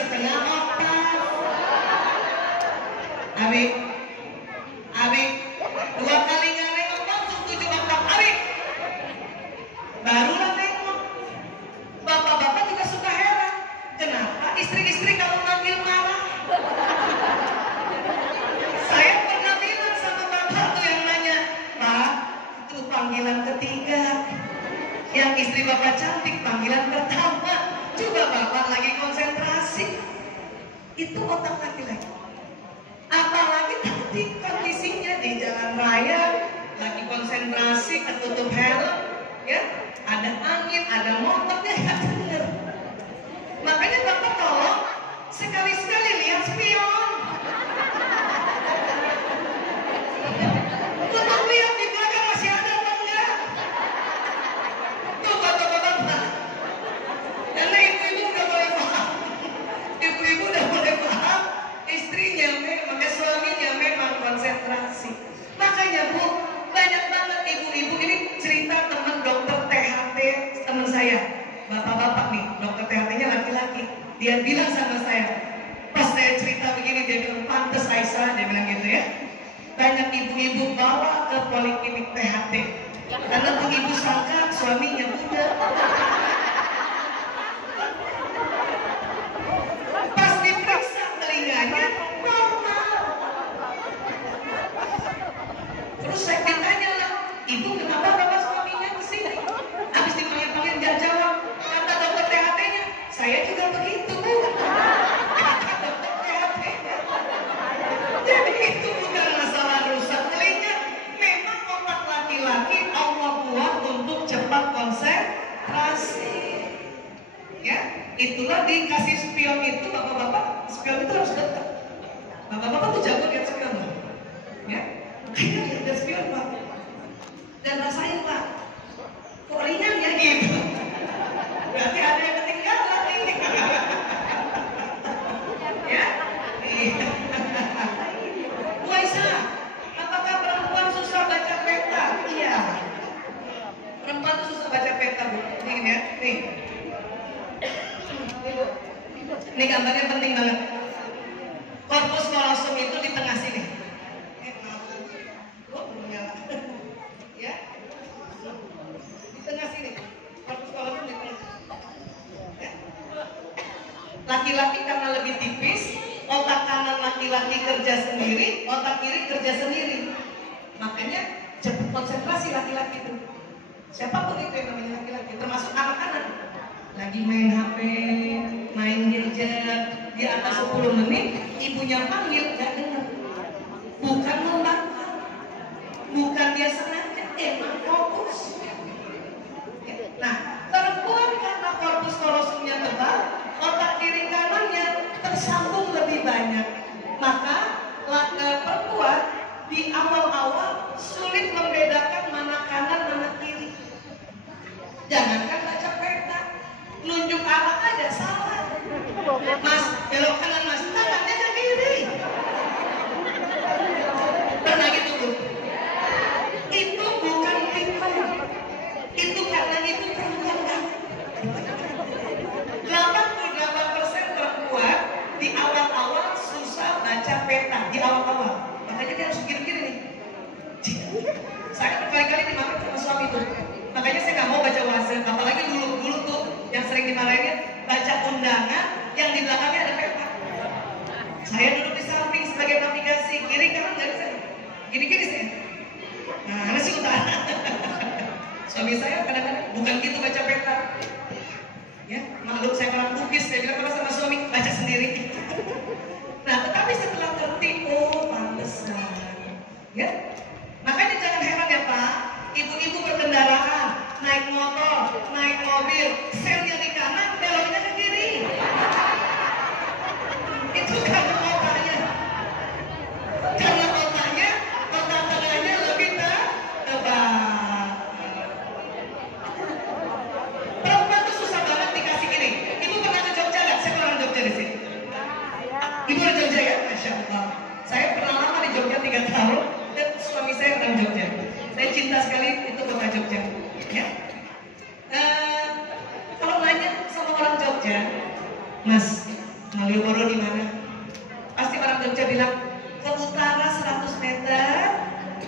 setengah oktav. Abi, 2 kali nggak nengok langsung 7 oktav. Abi, barulah nengok. Bapak-bapak juga suka heran. Kenapa istri-istri kamu manggil marah? Saya pernah bilang sama bapak tuh yang nanya, Pak, itu panggilan ketiga. Yang istri bapak cantik panggilan pertama. Coba bapak lagi konsentrasi. Itu otak laki-laki. Apalagi tadi kondisinya di jalan raya, lagi konsentrasi, ketutup helm, ya, ada angin, ada motornya nggak denger. Makanya bapak tolong sekali-sekali lihat spion. Untuk lihat di belakang masih ada apa enggak. Tuh bapak-bapak. Karena ibu-ibu udah boleh paham. Ibu-ibu udah boleh paham. Istrinya memang, suaminya memang konsentrasi. Makanya Bu, banyak banget ibu-ibu ini cerita teman dokter THT teman saya. Bapak-bapak nih, dokter THT-nya laki-laki. Dia bilang sama saya, pas saya cerita begini, dia bilang, pantes Aisyah, dia bilang gitu ya. Banyak ibu-ibu bawa ke poliklinik THT. Karena tuh ibu sangka suaminya muda. Pas diperiksa telinganya, normal. Terus saya ditanya lah, ibu kenapa bawa suaminya ke sini? Habis dipanggil-panggil nggak jawab. Kata dokter THT-nya, saya juga begitu Bu. Kata dokter THT-nya. Jadi itu bukan masalah rusak telinga. Memang otak laki-laki Allah buat untuk cepat konsentrasi. Ya, itulah dikasih spion itu bapak-bapak. Spion itu harus dekat. Bapak-bapak tuh jago lihat spion loh. Ya, ayo lihat spion Pak. Dan rasain Pak. Kok ringan ya gitu. Berarti ada yang ketinggalan ini. Ya, Bu Aisyah, apakah perempuan susah baca peta? Iya. Perempuan tuh susah baca peta Bu. Nih ya, nih. Ini gambarnya penting banget. Korpus kolosum itu di tengah sini. Ya, di tengah sini. Korpus kolosum di tengah. Ya. Laki-laki karena lebih tipis, otak kanan laki-laki kerja sendiri, otak kiri kerja sendiri. Makanya cepat konsentrasi laki-laki itu. Siapapun itu yang namanya laki-laki, termasuk anak-anak. Lagi main HP, main gadget, di atas 10 menit, ibunya panggil, gak dengar. Bukan membantah, bukan dia sengaja, emang fokus. Nah, perempuan karena korpus kolosumnya tebal, otak kiri kanannya tersambung lebih banyak. Maka perempuan di awal-awal sulit membedakan mana kanan, mana kiri. Jangankan baca peta, nunjuk arah aja salah. Mas, belok kanan Mas, tangannya ke kiri. Pernah gitu Bu? Itu bukan tipu. Itu karena itu perempuan kan. 88% perempuan di awal-awal susah baca peta, di awal-awal. Makanya dia harus gini-gini nih. Saya berkali-kali dimarahin sama suami tuh. Makanya saya nggak mau baca wazan, apalagi dulu tuh yang sering dimarahinnya baca undangan yang di belakangnya ada peta. Saya duduk di samping sebagai navigasi, kiri kanan nggak bisa, gini-gini saya. Nah, mana sih utara? Suami saya kadang-kadang bukan gitu baca peta. Ya, maklum saya kurang bugis, saya bilang kalau sama suami baca sendiri. Nah, tetapi setelah tertipu, pantesan. Ya, makanya jangan heran ya Pak. Ibu-ibu berkendaraan, naik motor, naik mobil, selnya di kanan, beloknya ke kiri. Itu karena otaknya. Karena otaknya, otak tengahnya lebih tebal. Perempuan tuh susah banget dikasih gini. Ibu pernah ke Jogja nggak? Saya orang Jogja di sini. Ibu di Jogja ya? Masya Allah. Saya pernah lama di Jogja 3 tahun dan suami saya orang Jogja. Saya cinta sekali itu kota Jogja. Ya. Kalau nanya sama orang Jogja, Mas, Malioboro di mana? Pasti orang Jogja bilang ke utara 100 meter,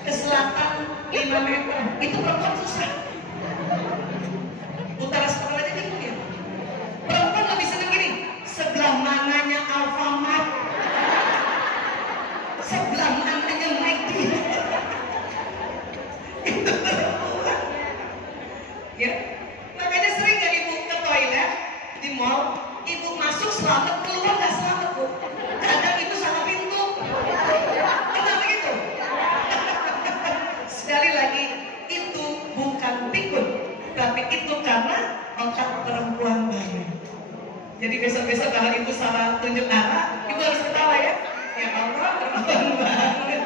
ke selatan 5 meter. Itu perempuan susah. Utara selatan aja bingung ya. Perempuan lebih seneng gini, sebelah mananya Alfamart, sebelah mananya McD. Itu perempuan. Ya, makanya sering nggak ibu ke toilet di mall, ibu masuk selamat, keluar nggak selamat bu. Kadang itu salah pintu. Kenapa gitu? Sekali lagi, itu bukan pikun, tapi itu karena otak perempuan banyak. Jadi besok-besok kalau ibu salah tunjuk arah, ibu harus ketawa ya. Ya Allah, perempuan banget.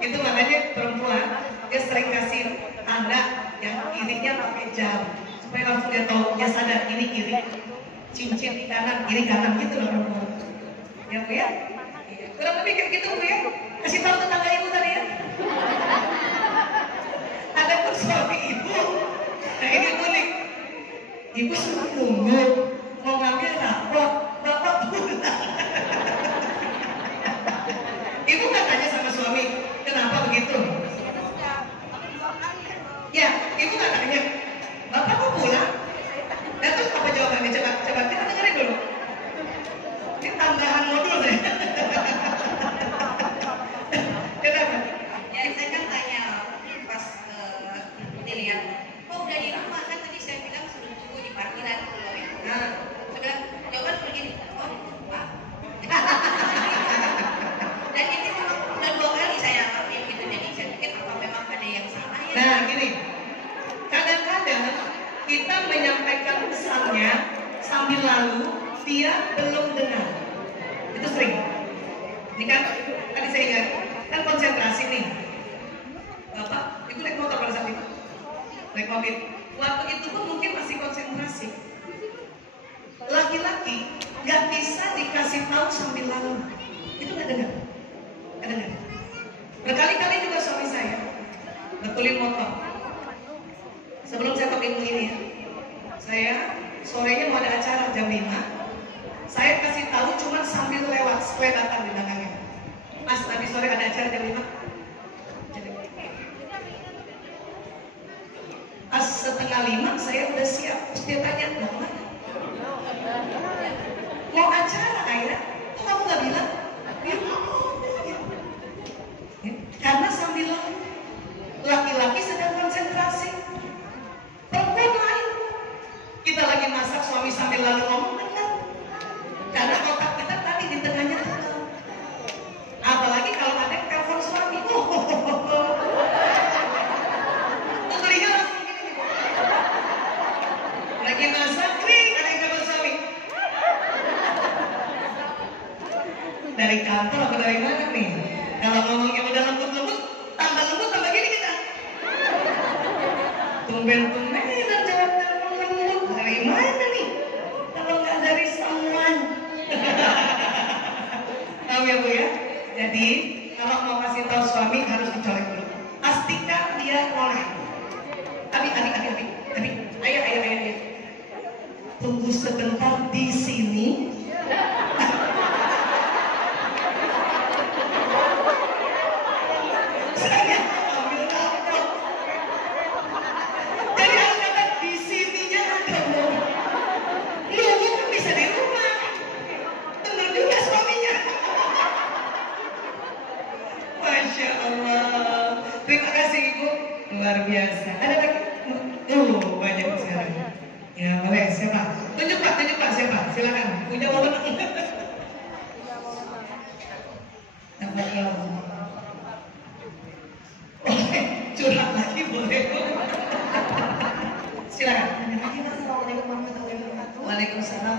Itu makanya perempuan dia sering kasih tanda yang kirinya pakai jam supaya langsung dia tahu, dia sadar ini kiri, cincin kanan, kiri kanan gitu loh perempuan. Ya bu ya. Kurang lebih kayak gitu bu ya. Kasih tahu tetangga ibu tadi ya. Ada pun suami ibu. Nah ini unik. Ibu suruh nunggu mau ngambil rapot, bapak pulang. Ibu nggak tanya sama suami kenapa begitu? Ya, ibu nggak tanya. Bapak kok pulang? Dan terus apa jawabannya? Coba kita dengerin dulu. Ini tambahan modul deh. Kenapa? Ya saya kan tanya pas dilihat, kok udah di rumah kan tadi saya bilang suruh tunggu di parkiran gitu loh ya. Nah, sudah jawaban begini, oh Pak. Dan ini memang udah 2 kali saya alami gitu, jadi saya pikir apa memang ada yang salah ya. Nah, gini. Kadang-kadang kita menyampaikan pesannya sambil lalu dia belum dengar. Itu sering. Ini kan tadi saya ingat kan konsentrasi nih. Bapak, ibu naik motor pada saat itu. Naik mobil. Waktu itu pun mungkin masih konsentrasi. Laki-laki nggak bisa dikasih tahu sambil lalu. Itu nggak dengar. Nggak dengar. Berkali-kali juga suami saya betulin motor. Sebelum saya ke pintu ini ya, saya sorenya mau ada acara jam 5. Saya kasih tahu cuma sambil lewat, datang di belakangnya. Mas, nanti sore ada acara jam 5. Pas setengah 5 saya udah siap. Terus dia tanya, mau kemana? Mau acara ayah? Kok kamu gak bilang? Ya mau. Ya. Karena sambil laki-laki sedang konsentrasi. Perempuan lain. Kita lagi masak, suami sambil lalu ngomong dengar. Karena otak kita tadi di tengahnya tegang. Apalagi kalau ada yang telepon suami. Telinga langsung gini. Lagi masak, kering, ada yang telepon suami. Dari kantor atau dari mana nih? Kalau ngomongnya udah lembut-lembut, tambah lembut, tambah gini kita. Tumben-tumben dan jawab telepon lembut. Dari mana nih? Kalau nggak dari someone. Tahu ya bu ya? Jadi kalau mau kasih tahu suami harus dicolek dulu. Pastikan dia boleh. Abi, ayo. Tunggu sebentar di sini. Saya ambil rapot. Jadi harus kata di sininya ada loh. Nunggu kan bisa di rumah. Bener juga suaminya. Masya Allah. Terima kasih ibu. Luar biasa. Ada lagi? Banyak sekarang. Ya boleh. Siapa? Tunjuk pak. Siapa? Silakan. Punya momen. Dapat ya. Curhat lagi boleh. Silakan. Assalamualaikum warahmatullahi wabarakatuh. Waalaikumsalam.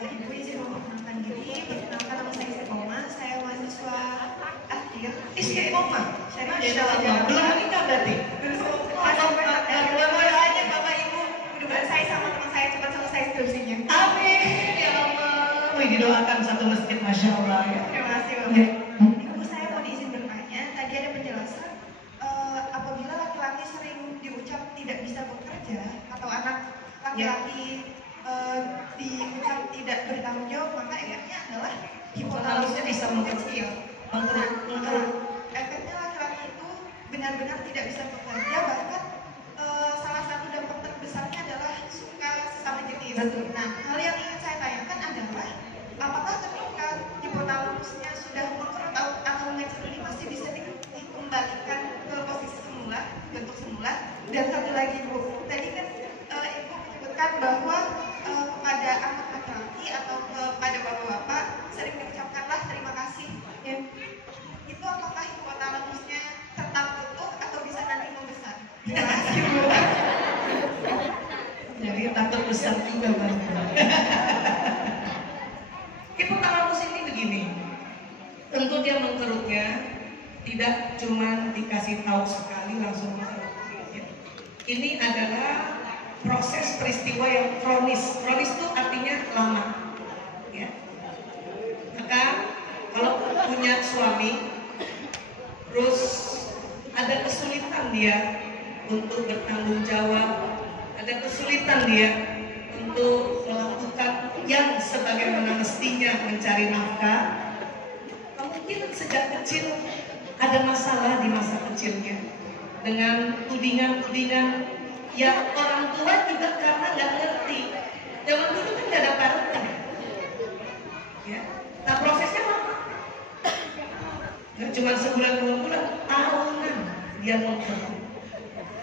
Ibu izin memperkenalkan diri. Perkenalkan nama saya Istiqomah. Saya mahasiswa akhir. Istiqomah. Masya Allah. Allah. Belum menikah berarti? Mudah-mudahan aja Bapak Ibu. Mudah-mudahan saya sama teman saya cepat selesai skripsinya. Amin ya Allah. Wih didoakan satu masjid, masya Allah ya. Terima kasih Ya. Bapak. Ibu saya mau diizin bertanya. Tadi ada penjelasan apabila laki-laki sering diucap tidak bisa bekerja atau anak laki-laki diucap tidak bertanggung jawab bisa mengkerut. Efeknya laki-laki itu benar-benar tidak bisa bekerja, bahkan salah satu dampak terbesarnya adalah suka sesama jenis. Betul. Nah, hal yang ingin saya tanyakan adalah apakah ketika hipotalamusnya sudah mengkerut atau mengecil ini masih bisa dikembalikan ke posisi semula, bentuk semula? Dan satu lagi Bu, tadi kan Ibu menyebutkan bahwa kepada anak laki-laki atau kepada bapak-bapak sering diucapkanlah terima kasih. Ya. Itu apakah hipotalamusnya tetap utuh atau bisa nanti membesar? Terima kasih Bu. Jadi takut besar juga Bang. Hipotalamus ini begini, tentu dia mengkerutnya tidak cuma dikasih tahu sekali langsung mengkerut. Ya. Ini adalah proses peristiwa yang kronis. Kronis itu artinya lama. Ya. Maka kalau punya suami, terus ada kesulitan dia untuk bertanggung jawab, ada kesulitan dia untuk melakukan yang sebagaimana mestinya mencari nafkah. Mungkin sejak kecil ada masalah di masa kecilnya dengan tudingan-tudingan yang orang tua juga karena nggak ngerti. Zaman dulu kan nggak ada parenting. Ya. Nah prosesnya lama. Nggak cuma sebulan 2 bulan, tahunan dia mengkerut.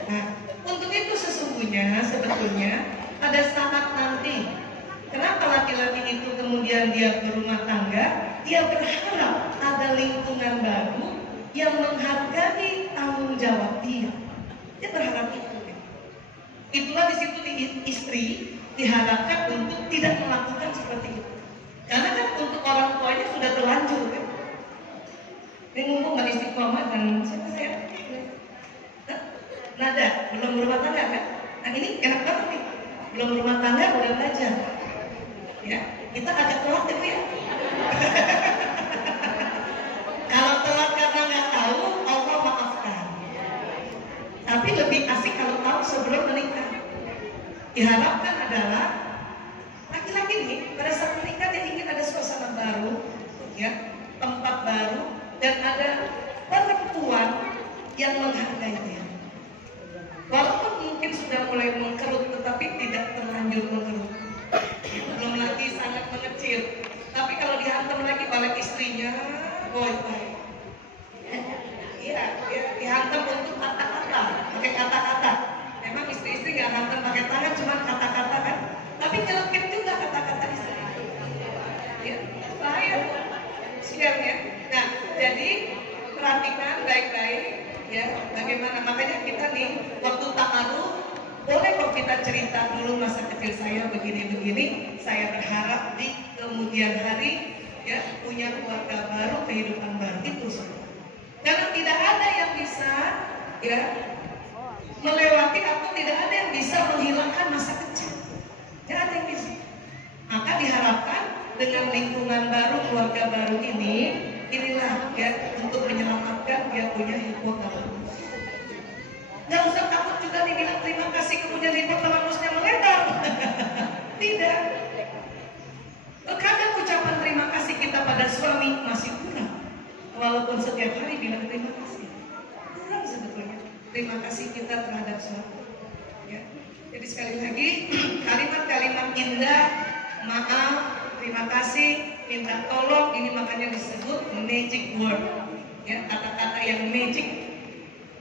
Nah, untuk itu sesungguhnya sebetulnya pada saat nanti kenapa laki-laki itu kemudian dia berumah tangga, dia berharap ada lingkungan baru yang menghargai tanggung jawab dia. Dia berharap itu. Itulah di situ istri diharapkan untuk tidak melakukan seperti itu. Karena kan untuk orang tuanya sudah terlanjur kan. Ini mumpung Mbak Istiqomah dan siapa saya? Nada, belum berumah tangga kan? Nah ini enak banget nih, belum berumah tangga udah belajar. Ya, kita agak telat ya Bu ya. Kalau telat karena nggak tahu, Allah maafkan. Tapi lebih asik kalau tahu sebelum menikah. Diharapkan adalah laki-laki ini pada saat menikah dia ingin ada suasana baru, ya, tempat baru, dan ada perempuan yang menghargai dia. Walaupun mungkin sudah mulai mengkerut, tetapi tidak terlanjur mengkerut. Belum lagi sangat mengecil. Tapi kalau dihantam lagi oleh istrinya, boy. Iya, dihantam untuk kata-kata, pakai kata-kata. Memang istri-istri nggak hantam pakai tangan, cuma kata-kata kan. Tapi nyelekit juga kata-kata istri. Ya, bahaya, siarnya. Nah, jadi perhatikan baik-baik. Ya, bagaimana makanya kita nih waktu ta'aruf boleh kok kita cerita dulu masa kecil saya begini-begini, saya berharap di kemudian hari ya punya keluarga baru, kehidupan baru itu semua. Karena tidak ada yang bisa ya melewati atau tidak ada yang bisa menghilangkan masa kecil. Tidak ada yang bisa. Maka diharapkan dengan lingkungan baru, keluarga baru ini, inilah ya untuk menyelamatkan dia punya hipotalamus. Nggak usah takut juga dibilang terima kasih kemudian hipotalamusnya melebar. Tidak. Terkadang ucapan terima kasih kita pada suami masih kurang. Walaupun setiap hari bilang terima kasih, kurang sebetulnya terima kasih kita terhadap suami. Ya. Jadi sekali lagi kalimat-kalimat indah, maaf, terima kasih, minta tolong, ini makanya disebut magic word, ya, kata-kata yang magic.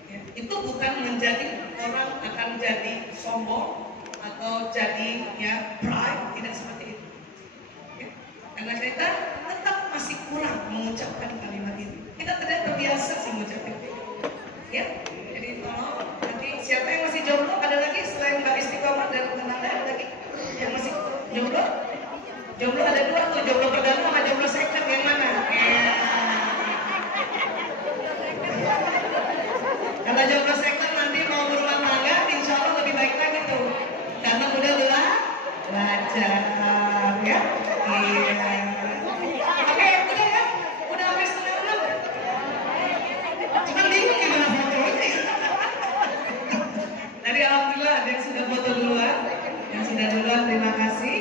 Ya, itu bukan menjadi orang akan jadi sombong atau jadi ya pride, tidak seperti itu. Ya, karena kita tetap masih kurang mengucapkan kalimat ini. Kita tidak terbiasa sih mengucapkan itu. Ya, jadi tolong nanti siapa yang masih jomblo, ada lagi selain Mbak Istiqomah dan Nanda, ada lagi yang masih jomblo? Jomblo ada 2 tuh, jomblo perdana sama jomblo second, yang mana? Kalau jomblo second nanti mau berumah tangga, insya Allah lebih baik lagi tuh, karena udah belajar, ya. Iya. Oke, udah ya, udah sampai 5:30. Cuma bingung gimana fotonya. Tadi alhamdulillah ada yang sudah foto duluan, terima kasih.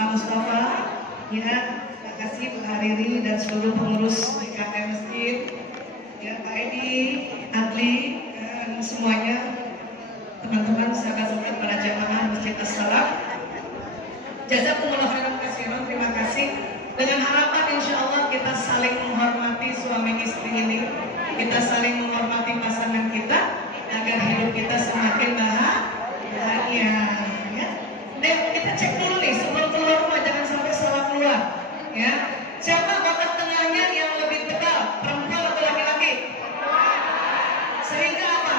Pak Mustafa, ya, kasih Pak Hariri dan seluruh pengurus DKM Masjid, ya Pak Edi, Adli, dan semuanya, teman-teman sahabat-sahabat para jamaah Masjid As-Salam. Jazakumullah khairan katsiran, terima kasih. Dengan harapan insya Allah kita saling menghormati suami istri ini, kita saling menghormati pasangan kita, agar hidup kita semakin bahagia. Ya. Dan kita cek dulu nih, sebelum keluar rumah jangan sampai salah keluar. Ya, siapa otak tengahnya yang lebih tebal, perempuan atau laki-laki? Sehingga apa?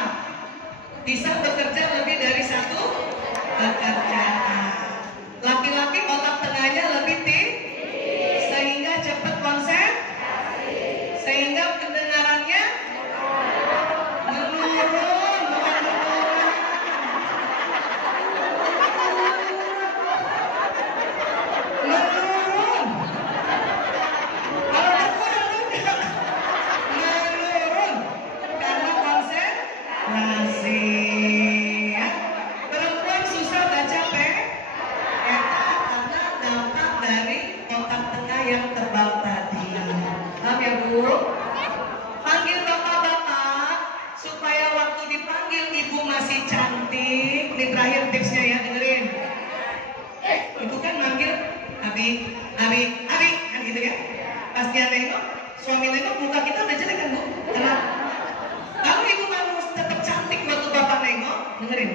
Bisa bekerja lebih dari satu pekerjaan. Laki-laki otak tengahnya lebih tinggi, sehingga cepat konsentrasi, sehingga pendengarannya menurun, menurun. Kalau berkurang juga menurun karena konsentrasi. Ya. Perempuan susah baca peta karena dampak dari otak tengah yang tebal tadi. Paham ya Bu? Panggil bapak-bapak supaya waktu dipanggil ibu masih cantik. Ini terakhir tipsnya ya, dengerin. Ibu kan manggil Abi, Abi, Abi, kan gitu ya. Pas dia nengok, suami nengok, muka kita udah jelek kan Bu? Kenapa? Kalau ibu mau tetap cantik waktu bapak nengok, dengerin.